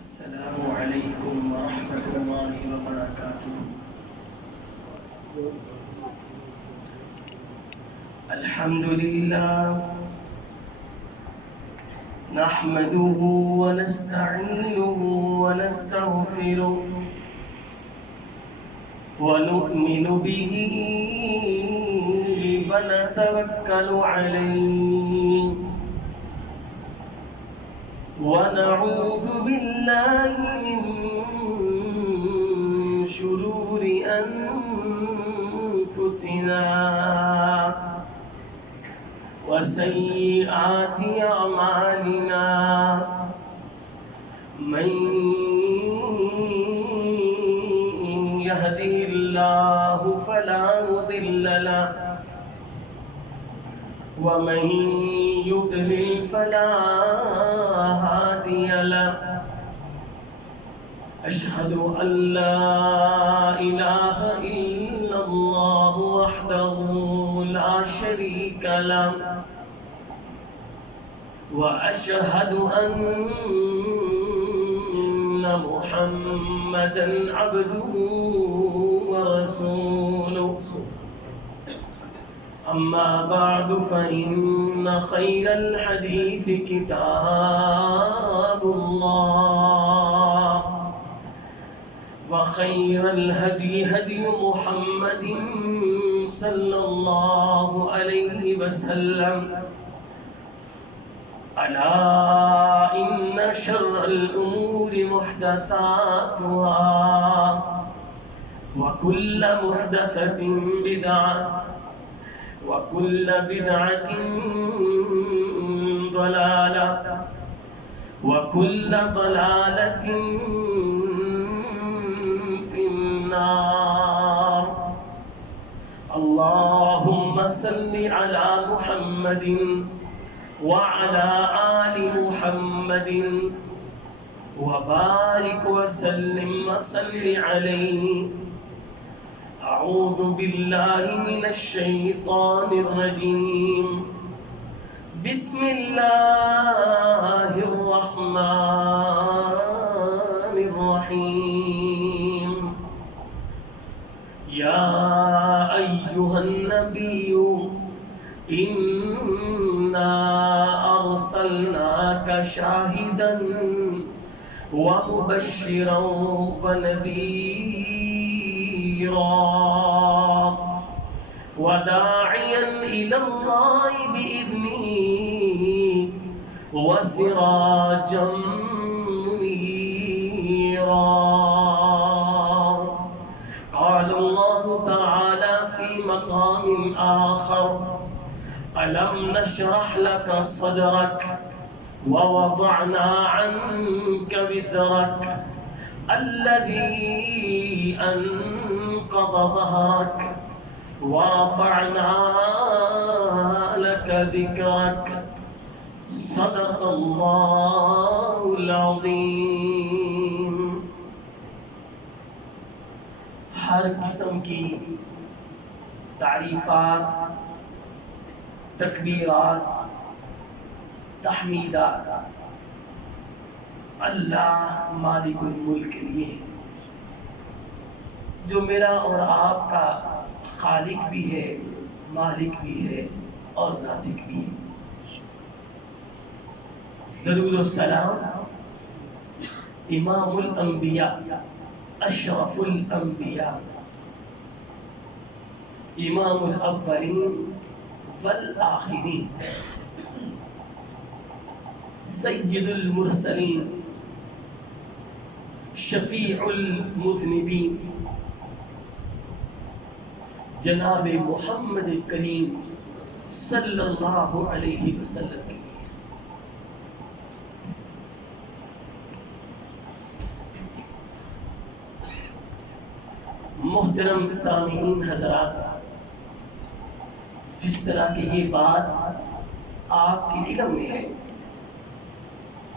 السلام علیکم ورحمۃ اللہ وبرکاتہ۔ الحمد للہ نحمده ونستعینه ونستغفره ونؤمن به ونتوکل علیہ ونعوذ باللہ من شرور انفسنا وسیئات اعمالنا من يهده الله فلا مضل له ومن يضلل فلا هادي له أشهد أن لا إله إلا الله وحده لا شريك له وأشهد أن محمدا عبده ورسوله أما بعد فإن خير الحديث كتاب الله وخير الهدي هدي محمد صلى الله عليه وسلم ألا إن شر الأمور محدثاتها وكل محدثة بدعة وكل بدعة ضلالة وكل ضلالة في النار اللهم صل على محمد وعلى آل محمد وبارك وسلم وصل عليه أعوذ بالله من الشيطان الرجيم بسم الله الرحمن الرحيم يا أيها النبي إنا أرسلناك شاهدا ومبشرا ونذيرا وداعيا إلى الله بإذنه وسراجا منيرا قال الله تعالى في مقام آخر ألم نشرح لك صدرك ووضعنا عنك وزرك الذي أنقض ظهرك ورفعنا لك ذكرك صدق الله العظيم۔ ہر قسم کی تعریفات، تکبیرات، تحمیدات اللہ مالک الملک کے لیے ہے، جو میرا اور آپ کا خالق بھی ہے، مالک بھی ہے اور رازق بھی ہے۔ درود و سلام امام الانبیاء، اشرف الانبیاء، امام الاولین والآخرین، سید المرسلین، شفیع المذنبین، جناب محمد کریم صلی اللہ علیہ وسلم کے لیے۔ محترم سامعین حضرات، جس طرح کی یہ بات آپ کے علم میں ہے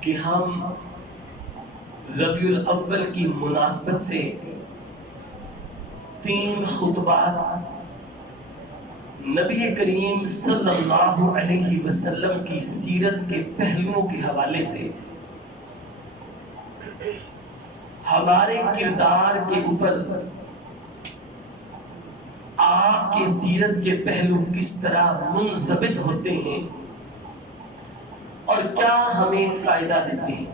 کہ ہم ربیع الاول کی مناسبت سے 3 خطبات نبی کریم صلی اللہ علیہ وسلم کی سیرت کے پہلوؤں کے حوالے سے ہمارے کردار کے اوپر آپ کے سیرت کے پہلو کس طرح منضبط ہوتے ہیں اور کیا ہمیں فائدہ دیتے ہیں۔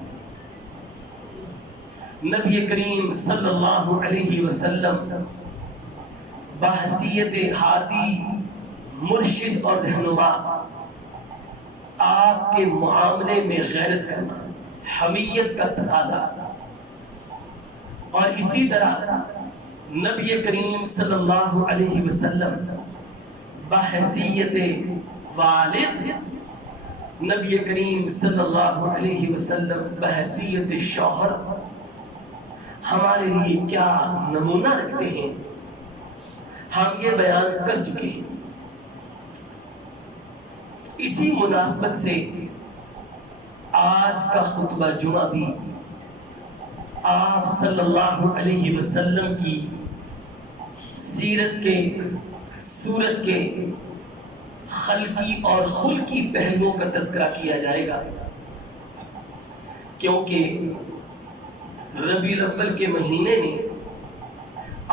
نبی کریم صلی اللہ علیہ وسلم بحیثیت ہادی، مرشد اور رہنما، آپ کے معاملے میں غیرت کرنا، حمیت کا تقاضا، اور اسی طرح نبی کریم صلی اللہ علیہ وسلم بحیثیت والد، نبی کریم صلی اللہ علیہ وسلم بحیثیت شوہر ہمارے لیے کیا نمونہ رکھتے ہیں، ہم یہ بیان کر چکے ہیں۔ اسی مناسبت سے آج کا خطبہ جمعہ بھی آپ صلی اللہ علیہ وسلم کی سیرت کے، صورت کے خلقی اور خلقی پہلوؤں کا تذکرہ کیا جائے گا، کیونکہ ربیع الاول کے مہینے میں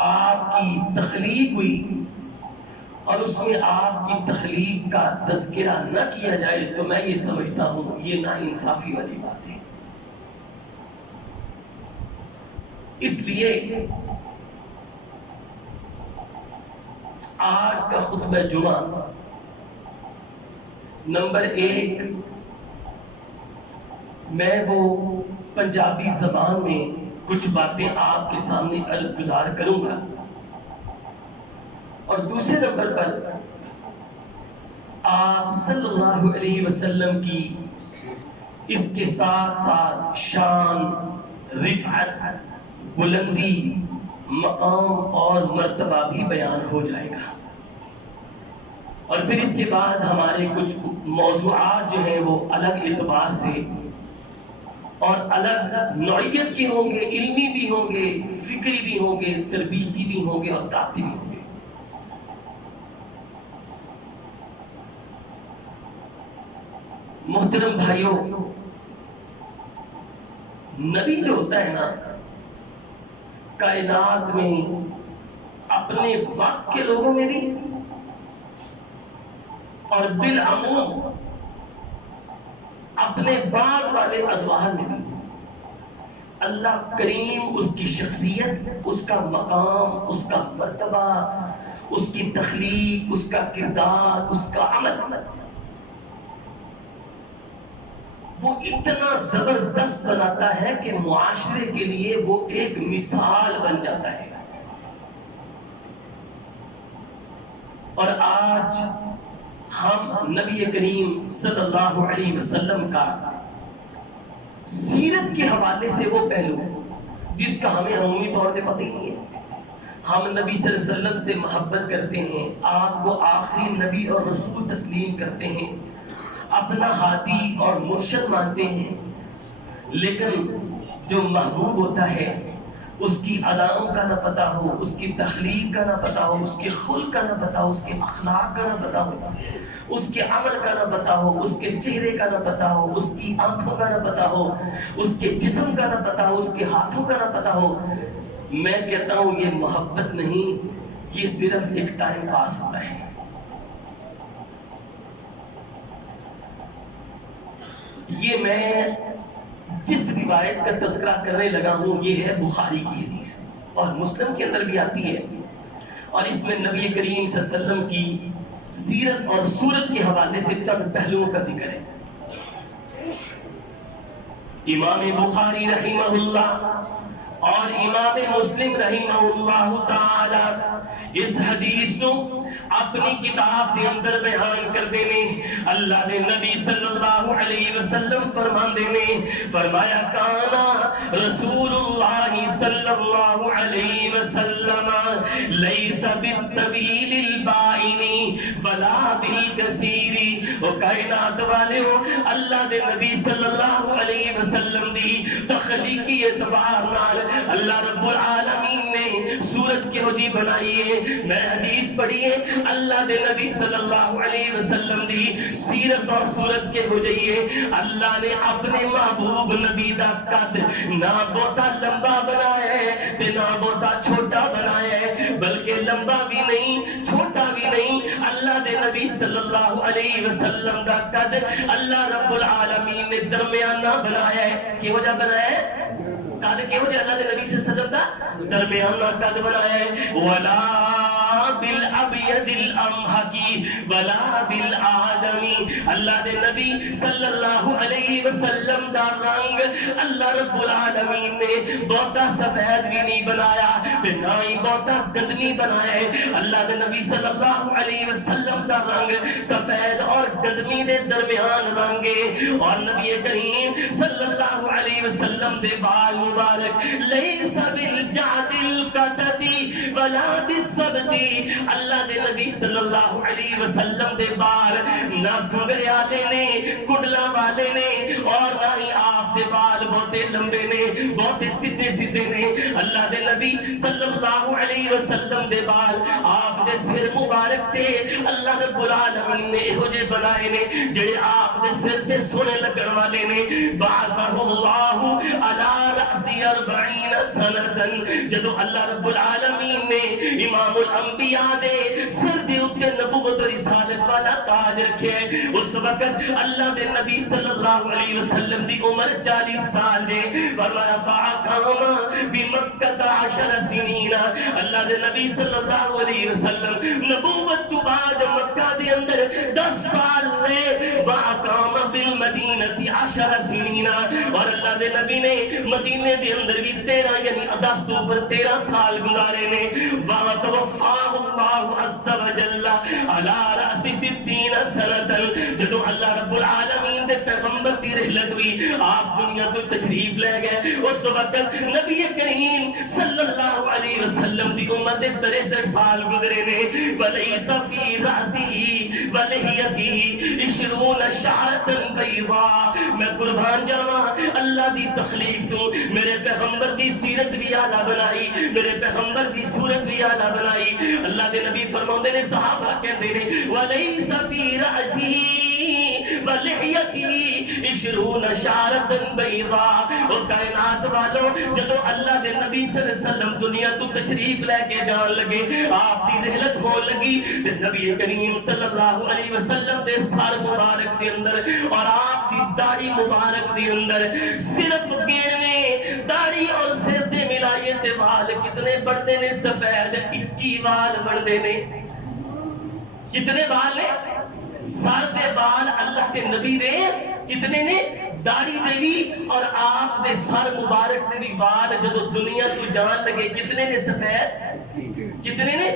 آپ کی تخلیق ہوئی اور اس میں آپ کی تخلیق کا تذکرہ نہ کیا جائے تو میں یہ سمجھتا ہوں یہ ناانصافی والی بات ہے۔ اس لیے آج کا خطبہ جمعہ نمبر 1 میں وہ پنجابی زبان میں کچھ باتیں آپ کے سامنے عرض گزار کروں گا، اور دوسرے نمبر پر آپ صلی اللہ علیہ وسلم کی اس کے ساتھ ساتھ شان، رفعت، بلندی، مقام اور مرتبہ بھی بیان ہو جائے گا، اور پھر اس کے بعد ہمارے کچھ موضوعات جو ہیں وہ الگ اعتبار سے اور الگ نوعیت کے ہوں گے، علمی بھی ہوں گے، فکری بھی ہوں گے، تربیتی بھی ہوں گے اور دعوتی بھی ہوں گے۔ محترم بھائیوں، نبی جو ہوتا ہے نا، کائنات میں اپنے وقت کے لوگوں میں بھی اور بالعموم اپنے بعد والے ادوار میں بھی اللہ کریم اس کی شخصیت، اس کا مقام، اس کا مرتبہ، اس کی تخلیق، اس کا کردار، اس کا عمل وہ اتنا زبردست بناتا ہے کہ معاشرے کے لیے وہ ایک مثال بن جاتا ہے۔ اور آج ہم نبی کریم صلی اللہ علیہ وسلم کا سیرت کے حوالے سے وہ پہلو جس کا ہمیں عمومی طور پہ پتہ ہی نہیں ہے، ہم نبی صلی اللہ علیہ وسلم سے محبت کرتے ہیں، آپ کو آخری نبی اور رسول تسلیم کرتے ہیں، اپنا ہادی اور مرشد مانتے ہیں، لیکن جو محبوب ہوتا ہے اس کی اداؤں کا نہ پتہ ہو، اس کی تخلیق کا نہ پتہ ہو، اس کے خلق کا نہ پتہ ہو، اس کے اخلاق کا نہ پتہ ہو، اس کے عمل کا نہ پتہ ہو، اس کے چہرے کا نہ پتہ ہو، اس کی آنکھوں کا نہ پتہ ہو، اس کے جسم کا نہ پتہ ہو، اس کے ہاتھوں کا نہ پتہ ہو، میں کہتا ہوں یہ محبت نہیں، یہ صرف ایک ٹائم پاس ہوتا ہے۔ یہ میں جس روایت کا تذکرہ کرنے لگا ہوں یہ ہے بخاری کی حدیث اور مسلم کے اندر بھی آتی ہے، اور اس میں نبی کریم صلی اللہ علیہ وسلم کی سیرت اور صورت کے حوالے سے چند پہلوؤں کا ذکر ہے۔ امام بخاری رحمہ اللہ اور امام مسلم رحمہ اللہ تعالی اس حدیث کو اپنی کتاب کے اندر بیان کرتے میں اللہ نے نبی صلی اللہ علیہ وسلم فرماندے میں فرمایا کانا رسول اللہ صلی اللہ علیہ وسلم لیس بالطویل البائن ولا بالکثیر۔ او کائنات والے ہو، اللہ دے نبی صلی اللہ علیہ علیہ وسلم دی تخلیقی اعتبار نال اللہ رب العالمین نے صورت کے ہو جی بنائیے. میں حدیث پڑھیے اللہ دے نبی صلی اللہ علیہ وسلم دی سیرت اور صورت کے ہو جائیے. اللہ نے اپنے محبوب نبی دا قد نہ بہتا لمبا بنایا ہے تے نہ بہتا چھوٹا بنایا ہے, بلکہ لمبا بھی نہیں چھوٹا بھی نہیں. اللہ دے نبی صلی اللہ علیہ وسلم دا قد اللہ رب العالمین نے درمیانہ بنایا ہے. کیوں جا بنایا ہے قد کیوں جا اللہ دے نبی صلی اللہ علیہ وسلم دا درمیانہ قد بنایا ہے. ولا بالابید الامحکی ولا بالآدمی, اللہ دے نبی صلی اللہ علیہ وسلم دا رنگ اللہ رب العالمین نے بہتا سفید بھی نہیں بنایا تے نہ ہی بہتا گندمی بنایا ہے. اللہ دے نبی صلی اللہ علیہ وسلم دا رنگ سفید اور گندمی دے درمیان رنگے. اور نبی کریم صلی اللہ علیہ وسلم دے بال مبارک لیس بالجعد القطتی ولا بالسبتی, اللہ دے نبی صلی اللہ علیہ وسلم دے بال نہ گھنگرے والے نے کڈلا والے نے اور نہ ہی آپ دے بال بہتے لمبے نے بہتے سیدھے سیدھے نے. اللہ دے نبی صلی اللہ علیہ وسلم دے بال آپ دے سر مبارک تے اللہ رب العالمین نے ہو جے بنائے نے جڑے آپ دے سر تے سونے لگن والے نے. بعثہ اللہ علی رأس 40 سنتن, جدو اللہ رب العالمین نے امام الانبیاء دے سر دے اتے نبوت و رسالت والا تاج رکھے, اس وقت اللہ دے نبی صلی اللہ علیہ وسلم دی عمر 40 سال جے. فرمایا فاقام بمکہ 10 سنین, اللہ دے نبی صلی اللہ علیہ وسلم نبوت تو بعد مکہ دے اندر 10 سال رہے. واقام بالمدینہ 10 سنین, اور اللہ دے نبی نے مدینے دے اندر بھی 13 یعنی 10 تو اوپر 13 سال گزارے نے. وَتَوَفَّاهُ اللَّهُ عَزَّ وَجَلَّ عَلَى رَأْسِ 60 سَنَةً, جدو اللہ رب العالمین دے پیغمبر دی رحلت ہوئی آپ دنیا تو تشریف لے گئے, اس وقت نبی کریم صلی اللہ علیہ وسلم دی عمر دے 63 سال گزرے نے. وَلَيْسَ فِي رَأْسِهِ وَلِحِيَتِهِ 20 شَعْرَةً بَيْضَاء, میں قربان جاواں اللہ دی تخلیق تو میرے پیغمبر دی سیرت بھی اعلیٰ بنائی, میرے پیغمبر دی صورت بھی اعلیٰ بنائی. اللہ دے نبی فرماندے نے صحابہ کہندے نے وَلَيْسَ فِي رَأْسِهِ وَلِحِيَتِهِ 20 شَعْرَةً بَيْضَاء. اور کائنات والوں جدو اللہ دے نبی صلی اللہ علیہ وسلم دنیا تو تشریف لے کے جان لگے, آپ دی رحلت ہون لگی, تے نبی کریم صلی اللہ علیہ وسلم دے سر مبارک دے اندر اور آپ دی داڑھی مبارک دے اندر صرف گیڑویں داڑھی اور سر دے ملائے تے وال کتنے بڑھتے نے سفید 21 وال بڑھتے نے. کتنے بال نے سر دے بال اللہ کے نبی دے کتنے نے داڑھی دے بھی اور آپ دے سر مبارک دے بھی وال جدو دنیا تو جان لگے کتنے نے سفید کتنے نے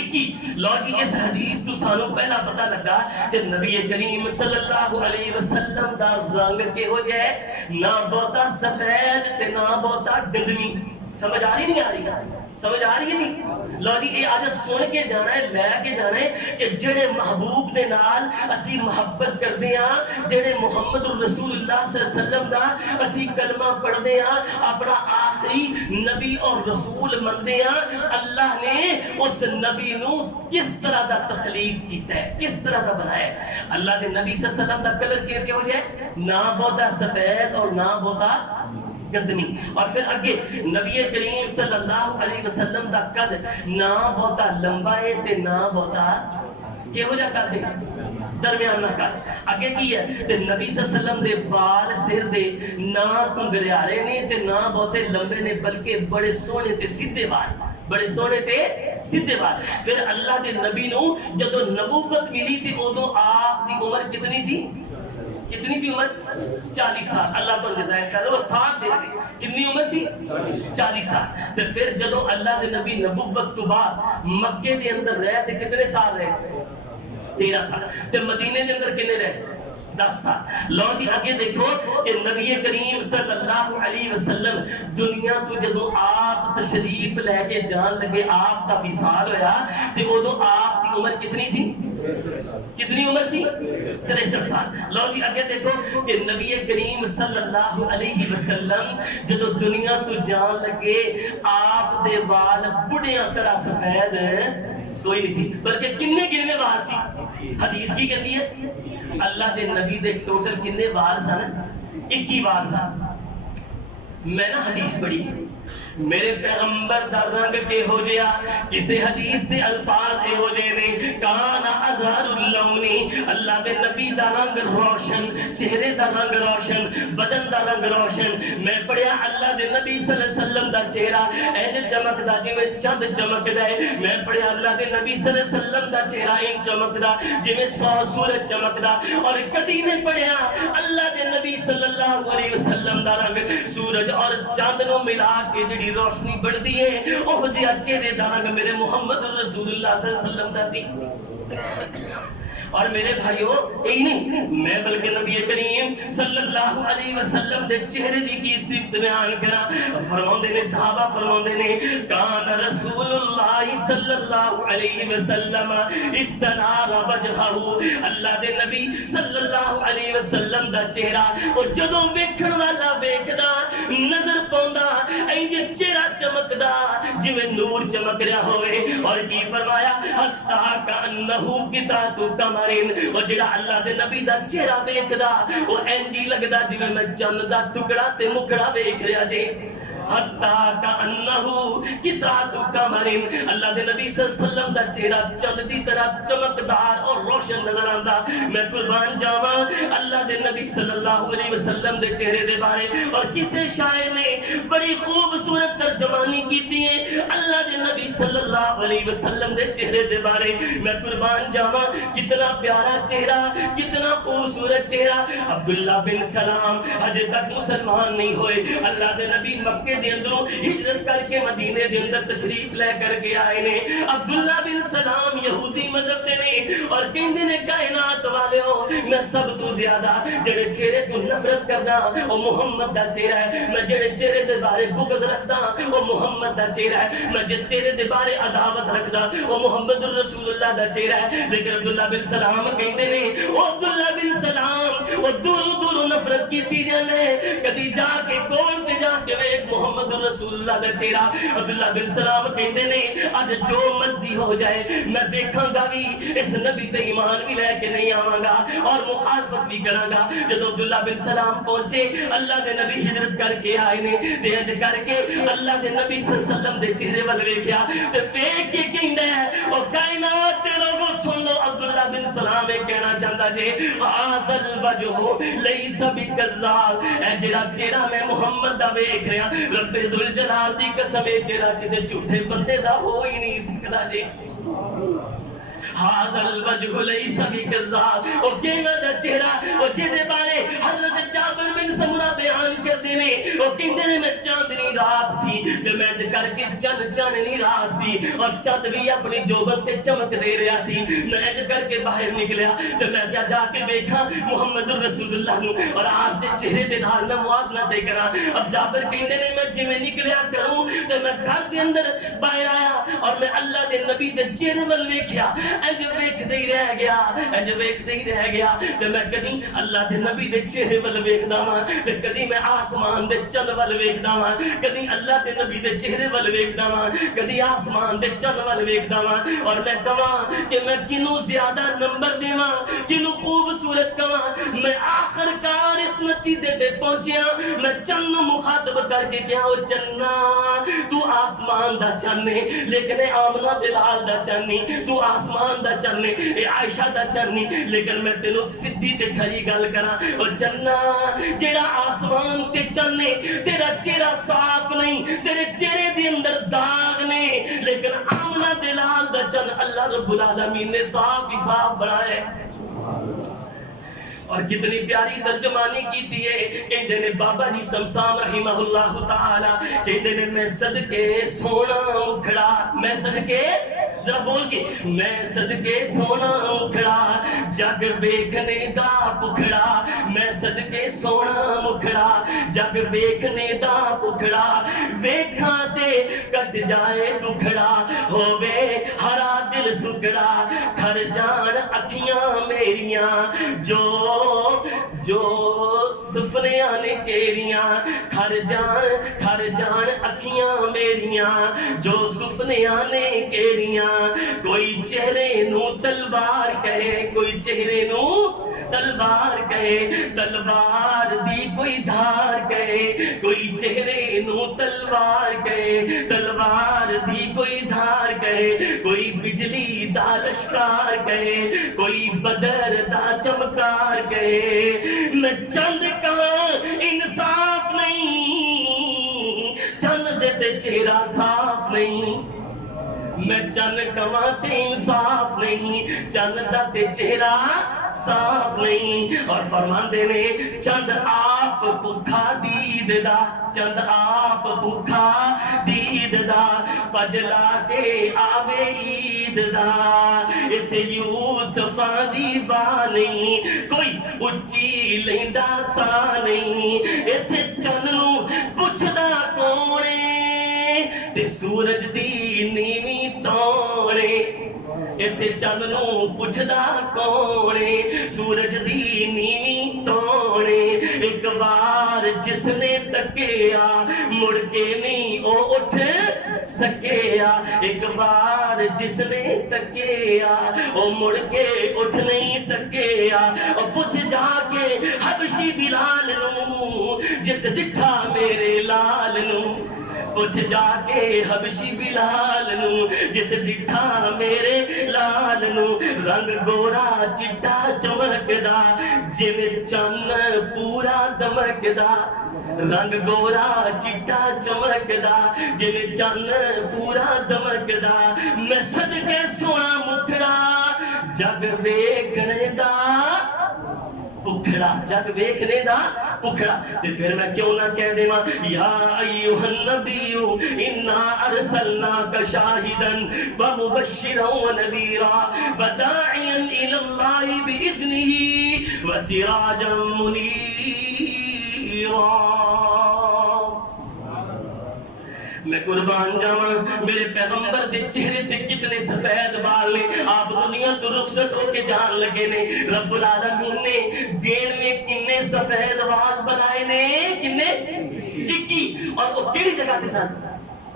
21. لو جی اس حدیث تو سانو پہلا پتہ لگا کہ نبی کریم صلی اللہ علیہ وسلم دا رنگ کے ہو جائے نہ بہتا سفید تے نہ بہتا گندمی. سمجھ آ رہی نہیں آ رہی؟ سمجھ آ رہی ہے جی؟ لو جی یہ آج سن کے جانا ہے لے کے جانا ہے کہ جڑے محبوب دے نال اسی محبت کردے ہاں, جڑے محمد الرسول اللہ صلی اللہ علیہ وسلم دا اسی کلمہ پڑھدے ہاں, اپنا آخری نبی اور رسول مندے ہاں, اللہ نے اس نبی نو کس طرح دا تخلیق کیتا ہے, کس طرح دا بنایا ہے. اللہ دے نبی صلی اللہ علیہ وسلم دا کلر کیا ہو جائے نہ بہتا سفید اور نہ بہتا گندمی. اور پھر اگے نبی کریم صلی اللہ علیہ وسلم دا قد نہ بہتا لمبا ہے تے نہ بہتا کہ ہو جا کر دے درمیانہ قد. اگے کی ہے تے نبی صلی اللہ علیہ وسلم دے وال سر دے نہ کنگریارے نے تے نہ بہتے لمبے نے بلکہ بڑے سونے تے سیدھے وال, بڑے سونے تے سیدھے وال. پھر اللہ دے نبی نو جدو نبوت ملی تے ادو آپ دی عمر کتنی سی؟ کتنی سی عمر؟ 40 سال. اللہ تو جزائے خیر وہ ساتھ دے دے. کتنی عمر سی؟ 40 سال. تے پھر جدو اللہ دے نبی نبوت تو بعد مکے دے اندر رہے تے کتنے سال رہے؟ 13 سال. تے مدینے دے اندر کتنے رہے؟ 10 سال. لو جی آگے دیکھو کہ نبی کریم صلی اللہ علیہ وسلم دنیا تو جدو آپ تشریف لے کے جان لگے آپ کا وصال ہویا تے ادو آپ کی عمر کتنی سی؟ کتنی عمر سی؟ 63 سال. لو جی اگے دیکھو کہ نبی کریم صلی اللہ علیہ وسلم جدو دنیا تو جان لگے آپ دے وال بڑھیاں طرح سفید کوئی نہیں سی بلکہ کنے گنوے وال سی. حدیث کی کہتی ہے اللہ دے نبی دے ٹوٹل کنے وال سن؟ 21 وال سن. میں نا حدیث پڑھی میرے پیغمبر دا رنگ کے ہو جیا کسے حدیث دے الفاظ اے ہو جے نے کانا ازہر اللونی اللہ دے نبی دا رنگ روشن چہرے دا رنگ روشن بدن دا رنگ روشن. میں پڑھیا اللہ دے نبی صلی اللہ علیہ وسلم دا چہرہ این چمک دا جی میں چند چمک دا ہے. میں پڑھیا اللہ دے نبی صلی اللہ علیہ وسلم دا چہرہ این چمک دا جی میں سورج چمک دا. اور کدی میں پڑھیا اللہ دے نبی صلی اللہ علیہ وسلم دا رنگ سورج اور چاند نو ملا کے جڑی روشنی بڑھتی ہے اوہ جی چہرے دا رنگ میرے محمد رسول اللہ صلی اللہ علیہ وسلم دا سی. اور میرے بھائیو یہی نہیں میں بلکہ نبی کریم صلی اللہ علیہ وسلم دے چہرے دی کی صفت بیان کرا. فرماندے نے صحابہ فرماندے نے کان رسول اللہ صلی اللہ علیہ وسلم استنار وجہہ اللہ دے نبی صلی اللہ علیہ وسلم دا چہرہ او جدوں ویکھن والا ویکھدا نظر پوندا انج چہرہ چمکدا جویں نور چمک رہا ہوئے. اور کی فرمایا حتی کانہو قطعۃ قمر اور جڑا اللہ دے نبی دا چہرہ ویکھدا او انجی لگدا جویں میں چند دا ٹکڑا تے مکھڑا ویکھ رہا جے. حتیٰ کأنہو قطعۃ قمر اللہ دے نبی صلی اللہ علیہ وسلم دا چہرہ چند دی طرح چمکدار اور روشن نظر آندا. میں قربان جاواں اللہ دے نبی صلی اللہ علیہ وسلم دے چہرے دے بارے اور کسے شاعر نے بڑی خوبصورت ترجمانی کیتی ہے اللہ دے نبی صلی اللہ علیہ وسلم دے چہرے دے بارے. میں قربان جاواں کتنا پیارا چہرہ کتنا خوبصورت چہرہ. عبداللہ بن سلام ہجے تک مسلمان نہیں ہوئے اللہ دے نبی مکے دے اندروں ہجرت کر کے مدینے دے اندر تشریف لے کر کے آئے نے. عبداللہ بن سلام یہودی مذہب دے نے اور کہندے نے کائنات والے ہو میں سب تو زیادہ جڑے چہرے تو نفرت کرنا او محمد دا چہرہ ہے. میں جڑے چہرے دے بارے بغض رکھدا او محمد دا چہرہ ہے. میں جس چہرے دے بارے عداوت رکھدا او محمد رسول اللہ دا چہرہ ہے. لیکن عبداللہ بن سلام کہندے نے او عبداللہ بن سلام او دوروں دوروں نفرت کیتی جاندے کدی جا کے کول تے جا کے ویکھ محمد رسول اللہ دا چہرہ. عبداللہ بن سلام کہندے نے اج جو مرضی ہو جائے میں ویکھاں گا بھی اس نبی تے ایمان بھی لے کے نہیں آواں گا اور مخالفت بھی کراں گا. جدوں عبداللہ بن سلام پہنچے اللہ دے نبی ہجرت کر کے آئے نے تے اج کر کے اللہ دے نبی صلی اللہ علیہ وسلم دے چہرے ول ویکھیا تے ویکھ کے کہندا ہے او کائنات تے لوگوں سن لو عبداللہ بن سلام یہ کہنا چاہتا جے حاصل وجہ لیس بکذاب اے جڑا چہرہ میں محمد دا ویکھ رہا رب ذوالجلال دی قسم اے چہرہ کسے جھوٹے بندے دا ہو ہی نہیں سکدا جے. حاصل وجہ لیس بکذاب او کہنا دا چہرہ او جے دے بارے حضرت جابر بن سمرہ بیان کرتے نے او کہندے نے میں چاندنی رات سی تے میں کر کے چاندنی رات سی اور چاند بھی اپنی جوبن تے چمک دے رہا سی. میں کر کے باہر نکلیا تے میں کیا جا کے دیکھا محمد رسول اللہ نو اور آپ دے چہرے دے نال میں موازنہ تے کراں. اب جابر کہندے نے میں جویں نکلیا کروں تے میں گھر دے اندر باہر آیا اور میں اللہ دے نبی دے چہرے ول ویکھیا اج ویکھدے ہی رہ گیا اج ویکھدے ہی رہ گیا. تے میں کدی اللہ دے نبی دے چہرے ول ویکھدا واں تے کدی میں آسمان دے چن ول ویکھدا واں کدی اللہ دے نبی دے چہرے ول ویکھدا واں کدی آسمان دے چن ول ویکھدا واں. اور میں کہاں کہ میں کنوں زیادہ نمبر دیواں کنوں خوبصورت کہاں میں آخر کار اس نتیجے تے پہنچیا میں چن مخاطب کر کے کیا او چنا تو آسمان دا چن ہے لیکن آمنہ بلال دا چن نہیں تو آسمان دا چن ہے اے عائشہ دا چن نہیں لیکن میں تینوں سدھی تے کھری گل کراں او چنا جڑا آسمان تے چن ہے تیرا چہرہ صاف نہیں تیرے چہرے دے اندر داغ نے لیکن آمنہ بلال دا چن اللہ رب العالمین نے صاف ہی صاف بنایا ہے. اور کتنی پیاری ترجمانی کیتی ہے کہندے نے بابا جی سمسام رحمہ اللہ تعالی کہندے نے میں صدقے سونا مکھڑا میں صدقے ذرا بول کے میں صدقے سونا مکھڑا جگ ویکھنے دا پکھڑا میں صدقے سونا مکھڑا جگ ویکھنے دا پکھڑا ویکھاں تے کٹ جائے ٹکڑا ہووے ہرا دل سکڑا کھر جان میریاں جو سفنیاں نے کیریاں کھر جان اکھیاں میریاں جو سفنیاں نے کیریاں کوئی چہرے نو تلوار کہے کوئی چہرے نو تلوار کہے تلوار دی کوئی دھار کہے کوئی چہرے نو تلوار کہے تلوار دی کوئی دھار کہے کوئی بجلی دا لشکار کہے کوئی بدر دا چمکار کہے میں چند کہاں انصاف نہیں چند دیتے چہرہ صاف نہیں میں چند کماتے انصاف نہیں چند داتے چہرہ صاف نہیں اور فرماندے نے چند آپ بھوکا دید دا چند آپ بھوکا دید دا پجلا کے آوے عید دا اتھے یوسفاں دی نہیں کوئی اچھی لیندا سا نہیں اتھے چند نو پچھدا کونے تے سورج دی نیوی توڑے اتھے چند نو پچھدا کونے سورج دی نیوی توڑے ایک بار جس نے تکیا مڑ کے نہیں او اٹھ سکیا ایک بار جس نے تکیا او مڑ کے اٹھ نہیں سکیا اور پوچھ جا کے حبشی بلال نو جس ڈٹھا میرے لال نو پوچھ جا کے حبشی بلال نو جس ڈٹھا میرے لال نو رنگ گورا چٹا چمکدا جویں چن پورا دمکدا رنگ گورا چٹا چمکدا جویں چن پورا دمکدا میں صدقے سونا مکھڑا جگ ویکھنے دا پکھڑا جگ ویکھنے دا پکھڑا تے پھر میں کیوں نہ کہہ دیواں یا ایھا النبی انا ارسلناک شاہدا ومبشرا ونذیرا وداعیا الی اللہ باذنہ وسراجا منیرا میں قربان جاواں میرے پیغمبر دے چہرے تے کتنے سفید بال نے آپ دنیا تو رخصت ہو کے جان لگے نے رب العالمین نے دین میں کنے سفید بال بنائے نے کنے 21 اور وہ کیڑی جگہ تے سن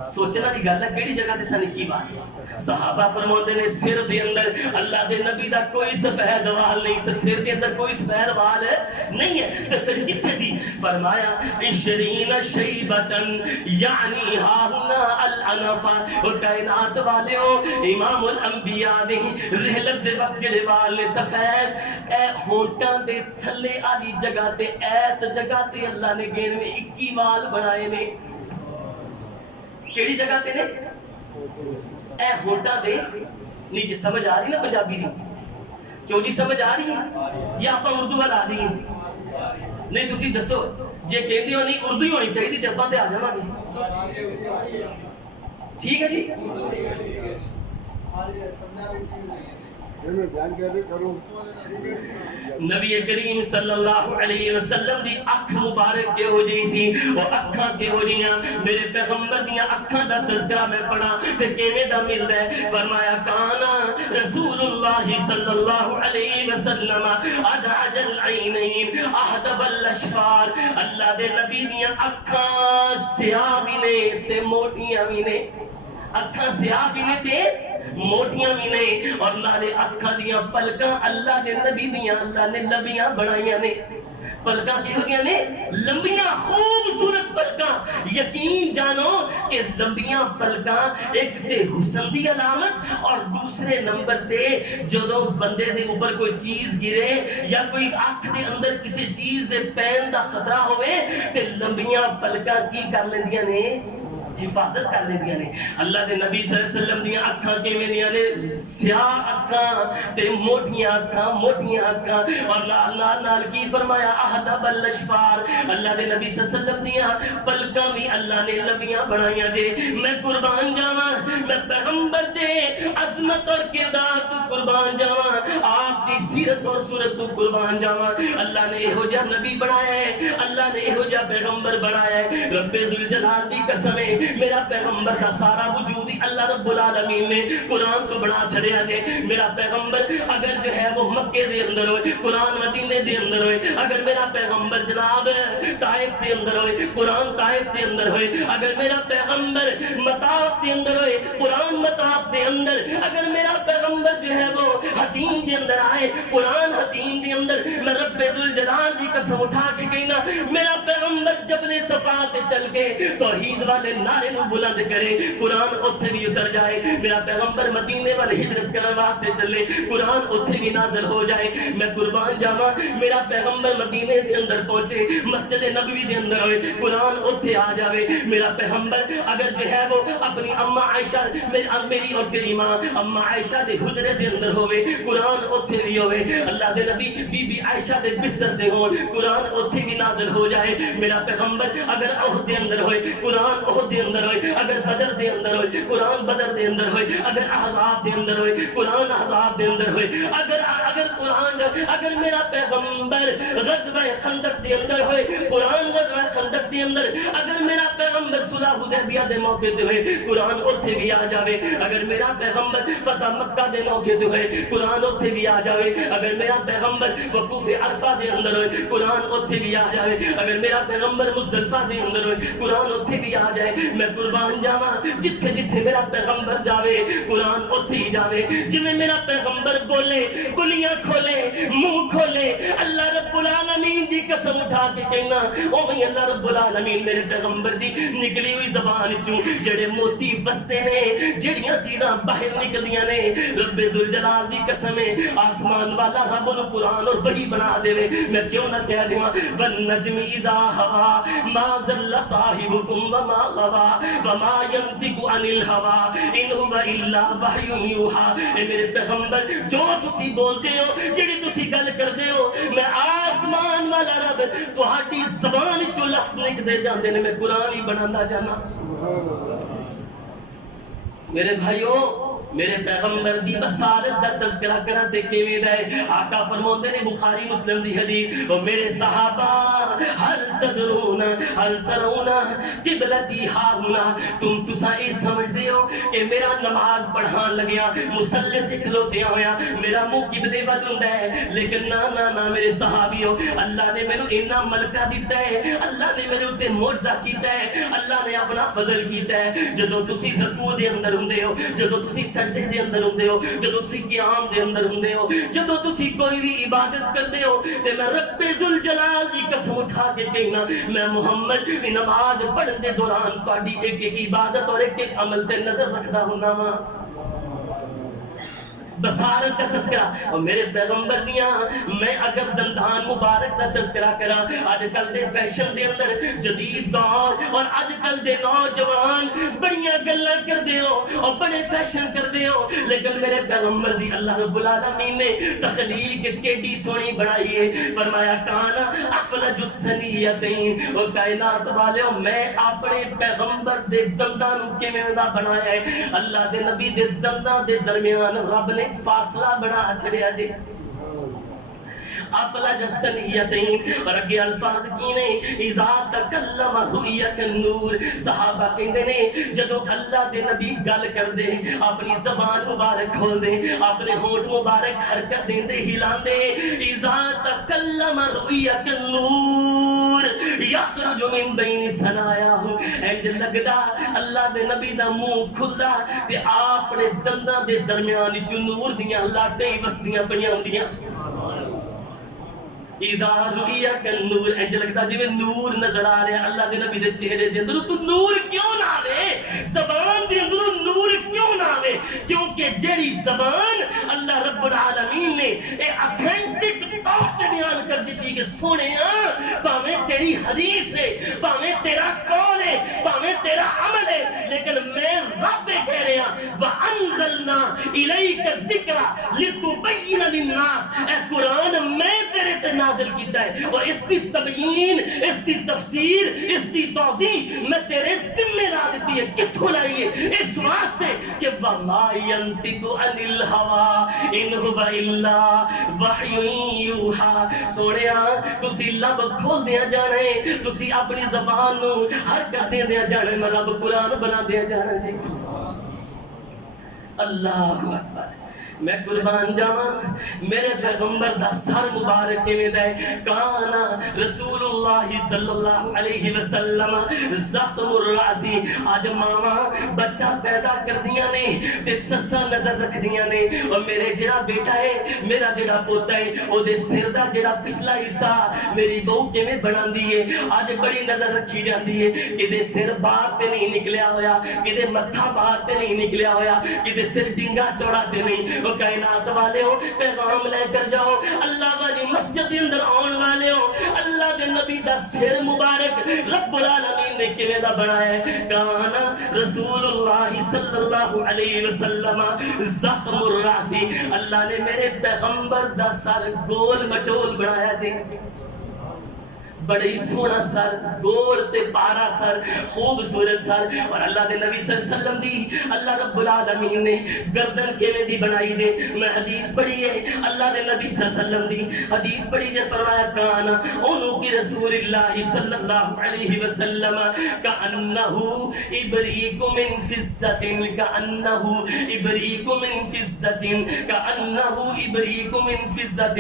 سوچنا دی گل ہے کیڑی جگہ تے سن کی بات صحابہ فرماتے نے سر دے اندر اللہ دے نبی دا کوئی سفید وال نہیں سر دے اندر کوئی سفید وال نہیں ہے تو پھر کتنے سی فرمایا 20 شیبتن یعنی ہاہنا الانفا اور کائنات والیوں امام الانبیاء دے رحلت دے وقت جڑے وال نے سفید اے ہونٹاں دے تھلے آلی جگہ تے ایس جگہ تے اللہ نے گین میں 21 وال بنائے نے کیڑی جگہ تے نے اے ہونٹاں دے نیچے سمجھ آ رہی نا پنجابی دی کیوں جی سمجھ آ رہی ہے یا آپ اردو والا آ جائیے نہیں تسی دسو جے کہندے ہو نہیں اردو ہی ہونی چاہیے تے اپاں تے آ جاواں گے ٹھیک ہے جی نبی کریم صلی اللہ علیہ وسلم دی اکھ مبارک کے ہو جئی سی وہ اکھاں کے ہو جیاں میرے پیغمبر دیاں اکھاں دا تذکرہ میں پڑھا تے کیویں دا ملدا ہے فرمایا کانا رسول اللہ صلی اللہ علیہ وسلم ادعج العینین احدب الاشفار اللہ دے نبی دیاں اکھاں سیاہ بھی نے تے موٹیاں بھی نے اکھاں سیاہ بھی نے تے موٹیاں بھی نے اور نالے اکھاں دیاں پلکاں اللہ دے نبی دیاں اللہ نے لمبیاں بنائیاں نے پلکاں کی ہوتیاں نے لمبیاں خوبصورت پلکاں یقین جانو کہ لمبیاں پلکاں ایک تے حسن دی علامت اور دوسرے نمبر تے جدو بندے دے اوپر کوئی چیز گرے یا کوئی آنکھ دے اندر کسی چیز دے پین دا خطرہ ہوئے تے لمبیاں پلکاں کی کر لیندیاں نے حفاظت کر لے دیا نے اللہ دے نبی صلی اللہ علیہ وسلم دیا اکھاں کے میں دیا نے سیاہ اکھاں تے موٹیاں اکھاں اور نال کی فرمایا احدب الاشفار اللہ دے نبی صلی اللہ علیہ وسلم دیا پلکاں بھی اللہ نے لمبیاں بنائیاں جے میں قربان جاواں میں پیغمبر دے عظمت اور کردار تو قربان جاواں آپ دی سیرت اور صورت تو قربان جاواں اللہ نے ہو جا نبی بنایا ہے اللہ نے ہو جا پیغمبر بنایا ہے رب ذوالجلال دی قسم ہے میرا پیغمبر کا سارا وجود ہی اللہ رب العالمین نے قرآن تو بنا چھڑیا جے. میرا پیغمبر اگر جو ہے وہ مکے دے اندر ہوئے قرآن مدینے دے اندر ہوئے, اگر میرا پیغمبر جناب طائف دے اندر ہوئے قرآن طائف دے اندر ہوئے, اگر میرا پیغمبر مطاف دے اندر ہوئے قرآن مطاف دے اندر, اگر میرا پیغمبر جو ہے وہ حتیم دے اندر آئے قرآن حتیم دے اندر, میں رب ذوالجلال دی قسم اٹھا کے کہنا میرا پیغمبر جبل صفا تے چل کے توحید والے نعرے نو بلند کرے قرآن اتھے بھی اتر جائے. میرا پیغمبر مدینے والے ہجرت کرنے واسطے چلے قرآن اتھے بھی نازل ہو جائے. میں قربان جاواں میرا پیغمبر مدینے دے اندر پہنچے مسجد نبوی دے اندر ہوئے قرآن اتھے آ جاوے. میرا پیغمبر اگر جو ہے وہ اپنی اماں عائشہ میری اور تیری ماں اماں عائشہ دے حجرے دے اندر ہوئے قرآن اتھے بھی ہوئے. اللہ دے نبی بی بی عائشہ دے بستر دے ہون قرآن اتھے بھی نازل ہو جائے. میرا پیغمبر اگر احد دے اندر ہوئے قرآن احد دے اندر ہوئے, اگر بدر دے اندر ہوئے قرآن بدر دے اندر ہوئے, اگر احزاب دے اندر ہوئے قرآن احزاب دے اندر ہوئے, اگر قرآن اگر میرا پیغمبر غزوہ خندق دے اندر ہوئے قرآن غزوہ خندق دے اندر, اگر میرا پیغمبر صلح حدیبیہ دے موقع تے ہوئے قرآن اتھے بھی آ جاوے, اگر میرا پیغمبر فتح مکہ دے موقع تے ہوئے قرآن اتھے بھی آ جاوے, اگر میرا پیغمبر وقوف عرفہ دے اندر ہوئے قرآن اتھے بھی آ جاوے, اگر میرا پیغمبر مزدلفہ دے اندر ہوئے قرآن اتھے بھی آ جائے. میں قربان جاواں جتھے جتھے میرا پیغمبر جاوے قرآن اتھے ہی جاوے. جویں میرا پیغمبر بولے گلیاں کھولے منہ کھولے اللہ رب العالمین دی قسم اٹھا کے کہنا اوویں اللہ رب العالمین میرے پیغمبر دی نکلی ہوئی زبان چوں جڑے موتی وستے نے جڑیاں چیزاں باہر نکلیاں نے رب ذوالجلال دی قسم ہے آسمان والا رب نو قرآن اور وحی بنا دے. میں کیوں نہ کہہ دیواں والنجم اذا ہوا ما ضل صاحبکم وما غوا وما ينطق عن الهوى ان هو الا وحی یوحی. اے میرے پیغمبر جو تسی بولدے ہو جڑی تسی گل کردے ہو میں آسمان والا رب تہاڈی زبان چوں لفظ نکلدے جاندے نے میں قرآن ہی بنانا جانا. میرے بھائیو میرے پیغمبر دی بصارت دا تذکرہ کرا تے کیویں دا ہے. آقا فرماندے نے بخاری مسلم دی حدیث او میرے صحابہ ہل تدرون ہل ترون قبلتی ہا ہنا, تم تساں اے سمجھدے ہو کہ میرا نماز پڑھان لگیا مصلی تے کھلوتے ہویا میرا منہ قبلے ول ہوندا ہے, لیکن نا نا نا میرے صحابیو اللہ نے مینوں اتنا ملکہ دتا ہے, اللہ نے میرے اوتے معجزہ کیتا ہے, اللہ نے اپنا فضل کیتا ہے. جدوں تسی رکوع دے اندر ہوندے ہو جدوں تسی سجدے دے اندر ہوندے ہو جدوں تسی قیام دے اندر ہوندے ہو جدوں تسی کوئی بھی عبادت کردے ہو تے میں رب ذوالجلال دی قسم اٹھا کے کہنا میں محمد دی نماز پڑھن دے دوران تہاڈی ایک ایک عبادت اور ایک ایک عمل تے نظر رکھدا ہوندا وا. بصارت کا تذکرہ اور میرے پیغمبر دیاں میں اگر دندان مبارک کا تذکرہ کرا آج کل دے فیشن دے اندر جدید دور اور آج کل دے نوجوان بڑیاں گلاں کردے ہو اور بڑے فیشن کردے ہو, لیکن میرے پیغمبر دی اللہ رب العالمین نے تخلیق کیڈی سونی بنائی ہے. فرمایا کانا افلج السنیتین اور کائنات والے میں اپنے پیغمبر دے دنداں نوں کیویں دا بنایا ہے. اللہ دے نبی دے دنداں دے درمیان رب نے فاصلہ بنا چھڑیا جے. افلج السنیتین اور اگے الفاظ کی نے اذا تکلم رؤیت النور. صحابہ کہندے نے جدوں اللہ دے نبی گل کردے اپنی زبان مبارک کھول دے اپنے ہونٹ مبارک حرکت دیندے ہلاندے اذا تکلم رؤیت النور یخرج من بین ثنایاہ. انج لگدا اللہ دے نبی دا منہ کھلدا تے اپنے دنداں دے درمیان وچ نور دیاں لاٹیں وسدیاں پیاں ہوندیاں. اذا رؤیت النور انج لگدا جویں نور نظر آ رہا اللہ دے نبی دے چہرے دے اندر. تو نور کیوں نہ آوے زبان دے اندر نور کیوں نہ آوے؟ کیونکہ جڑی زبان اللہ رب العالمین نے اے اتھینٹک طور تے بیان کر دیتی کہ سونیا پاویں تیری حدیث ہے پاویں تیرا قول ہے پاویں تیرا عمل ہے, لیکن میں رب کہہ رہا وانزلنا الیک الذکر لتبین للناس. اے قرآن میں تیرے تے نازل کیتا ہے اور اس کی تبیین اس کی تفسیر اس کی توضیح میں تیرے ذمہ لا دیتی ہے. کتھوں لائیے اس واسطے کہ وما ينطق عن الهوى ان هو الا وحی یوحا. سونیا تسی لب کھول دیا جانا ہے, تسی اپنی زبان نو حرکت دے دیا جانا ہے, میں رب قرآن بنا دیا جانا جی. اللہ اکبر. میں قربان جاواں میرے پیغمبر دا سر مبارک کیویں دا ہے. کانا رسول اللہ صلی اللہ علیہ وسلم زخم الراسی. آج ماما بچہ پیدا کردیاں نے تے سسا نظر رکھ دیاں نے, اور میرے جڑا بیٹا ہے میرا جڑا پوتا ہے او دے سر دا جڑا پچھلا حصہ میری بہو کیویں بناندی ہے آج بڑی نظر رکھی جاندی ہے. کدے سر باہر تے نہیں نکلیا ہویا, کدے متھا باہر تے نہیں نکلیا ہویا, کدے سر ڈنگا چوڑا تے نہیں. کائنات والے ہو پیغام لے کر جاؤ, اللہ والی مسجد اندر آن والے ہو, اللہ کے نبی دا سر مبارک رب العالمین نے کیویں دا بنایا ہے. کانا رسول اللہ صلی اللہ علیہ وسلم زخم الراسی. اللہ نے میرے پیغمبر دا سر گول مٹول بنایا جی, بڑی سونا سر, گول تے پارا سر, خوبصورت سر. اور اللہ دے نبی صلی اللہ علیہ وسلم دی اللہ رب العالمین نے گردن کیویں دی بنائی جے. میں حدیث پڑھی ہے اللہ دے نبی صلی اللہ علیہ وسلم دی حدیث پڑھی جے, فرمایا کانا اونو کی رسول اللہ صلی اللہ علیہ وسلم کانہو ابریق من فضۃ, کانہو ابریق من فضۃ, کانہو ابریق من فضۃ.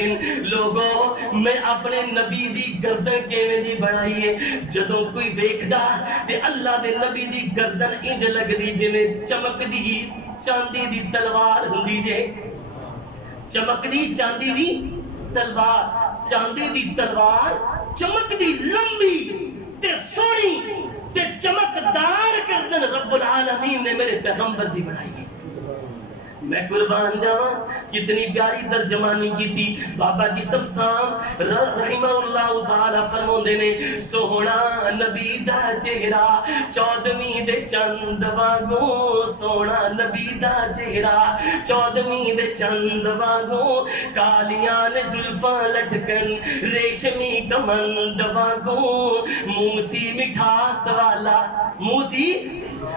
لوگو میں اپنے نبی دی گردن کیویں دی بنائی ہے, جدوں کوئی ویکھدا تے اللہ دے نبی دی گردن انج لگدی جویں چمکدی چاندی دی تلوار ہوندی جے. چمکدی چاندی دی تلوار, چاندی دی تلوار چمکدی لمبی تے سونی تے چمکدار گردن رب العالمین نے میرے پیغمبر دی بنائی ہے. میں قربان جاواں کتنی پیاری ترجمانی کی تھی. بابا جی سمسام رحمہ اللہ تعالی فرماندے نے, سوہنا نبی دا چہرہ چودھویں دے چند وانگوں, سوہنا نبی دا چہرہ چودھویں دے چند وانگوں, کالیاں نے زلفاں لٹکن ریشمی کمند وانگوں, موسی مٹھاس والا, موسی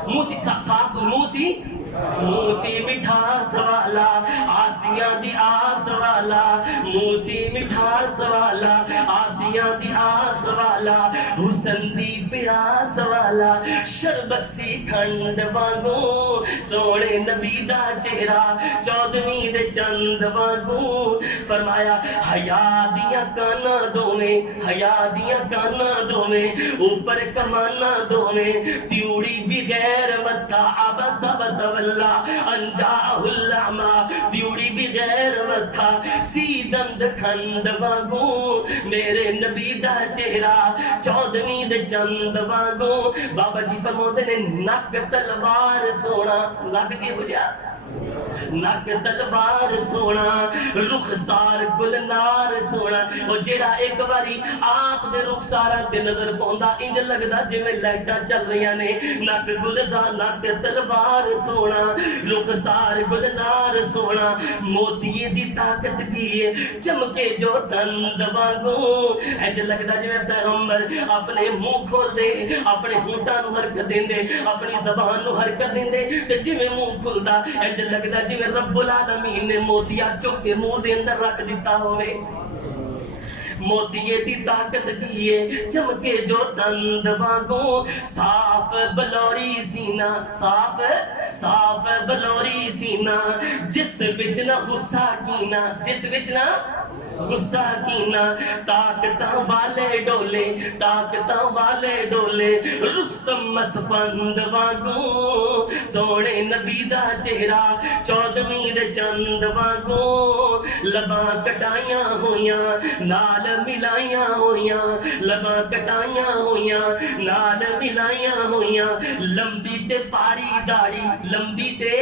موسی صاحب موسی موسی مٹھاس والا, آسیاں دی آس والا, موسی مٹھاس والا, آسیاں دی آس والا, حسن دی پیاس والا, شربت سی کھنڈ وانگوں, سونے نبی دا چہرہ چودھویں دے چند وانگوں. فرمایا حیا دیاں کانا دوویں, حیا دیاں کانا دوویں, اوپر کمانا دوویں, تیوڑی بغیر متھا عبس وتولى انجاءه الاعمى, تیوڑی بغیر متھا سیدند کھند وانگوں, میرے نبی دا چہرہ چودھویں دے چند وانگوں. بابا جی فرماتے نے نک تلوار سونا, نک کی ہو جا نک تلوار سونا, رخسار گلنار سونا. اور جیڑا ایک باری آپ دے رخساراں تے نظر پوندا انج لگدا جویں لائٹاں چل رہیاں نے. نک گلزار, نک تلوار سونا, رخسار گلنار سونا, موتیے دی طاقت کی ہے چمکے جو تند وانگوں. انج لگدا جویں پیغمبر اپنے منہ کھول دے, اپنے ہونٹاں نو حرکت دیندے, اپنی زبان نو حرکت دیندے تے جویں منہ کھلدا انج لگدا جویں رب العالمین نے موتیا چک کے منہ دے اندر رکھ دیتا ہوئے. موتیے دی طاقت کی ہے چمکے جو تند وانگوں, صاف بلوری سینہ, صاف صاف بلوری سینہ, جس وچ نہ غصہ کینا, جس وچ نہ غصہ کینا, طاقتاں والے ڈولے, طاقتاں والے ڈولے, رستم مسفند وانگوں, سونے نبی دا چہرہ چودھویں دے چند وانگوں, لباں کٹائیاں ہویاں نال ملائیاں ہویاں, لباں کٹائیاں ہویاں نال ملائیاں ہویاں, لمبی تے پاری داڑھی, لمبی تے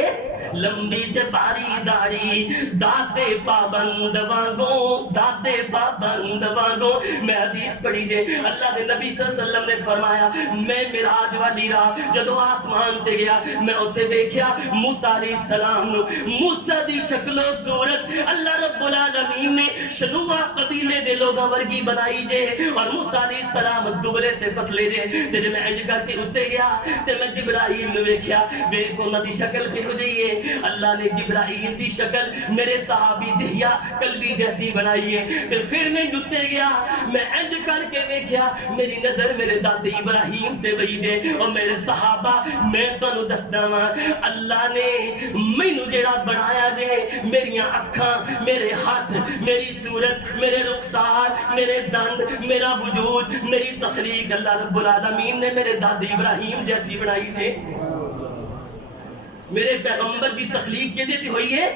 لمبی تے پاری داڑھی دادے پابند وانگو دادے پابند وانگو میں حدیث پڑھی جے اللہ دے نبی صلی اللہ علیہ وسلم نے فرمایا میں معراج والی رات جدو آسمان تے گیا میں اوتھے دیکھیا موسیٰ علیہ السلام نو موسیٰ دی شکل و صورت اللہ رب العالمین نے شنوہ قبیلے دے لوگاں ورگی بنائی جے اور موسیٰ علیہ السلام دبلے تے پتلے جے تے جے میں انج کر کے اتے گیا تے میں جبرائیل نو ویکھیا میرے کو نبی شکل کی ہو جائیے اللہ نے جبرائیل دی شکل میرے صحابی دہیا قلبی جیسی بنائی ہے تے پھر میں جتے گیا میں انج کر کے ویکھیا میری نظر میرے دادے ابراہیم تے وہی جے اور میرے صحابہ میں تانوں دسدا واں اللہ نے مینوں جڑا بنایا جے میریاں اکھاں میرے ہاتھ میری صورت میرے رخسار میرے دند میرا وجود میری تخلیق اللہ رب العالمین نے میرے دادے ابراہیم جیسی بنائی جے میرے پیغمبر دی تخلیق کے دیتی ہوئی ہے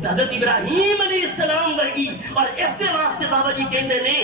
حضرت ابراہیم علیہ السلام ورگی اور اس سے واسطے بابا جی کہندے نے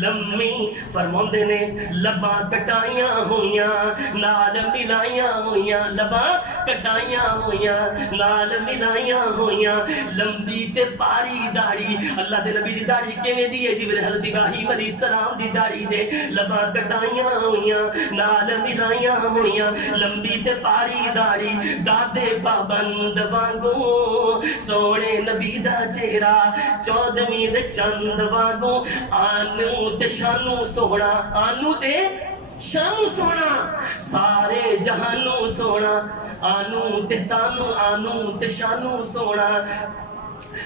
لممی فرماندے نے لباں کٹائیاں ہویاں نال ملائیاں ہویاں لباں کٹائیاں ہویاں نال ملائیاں ہویاں لمبی تے پاری داڑھی اللہ دے نبی دی داڑھی کیویں دی ہے جی حضرت ابراہیم علیہ السلام دی داڑھی جے لباں کٹائیاں ہویاں نال ملائیاں ہویاں لمبی تے پاری داڑھی دادے پابند وانگو سونے نبی دا چہرہ چودھویں دے چند وانگو آنو تے شانو سونا آنو تے شانو سونا سارے جہانو سونا آنو تے سانو آنو تے شانو سونا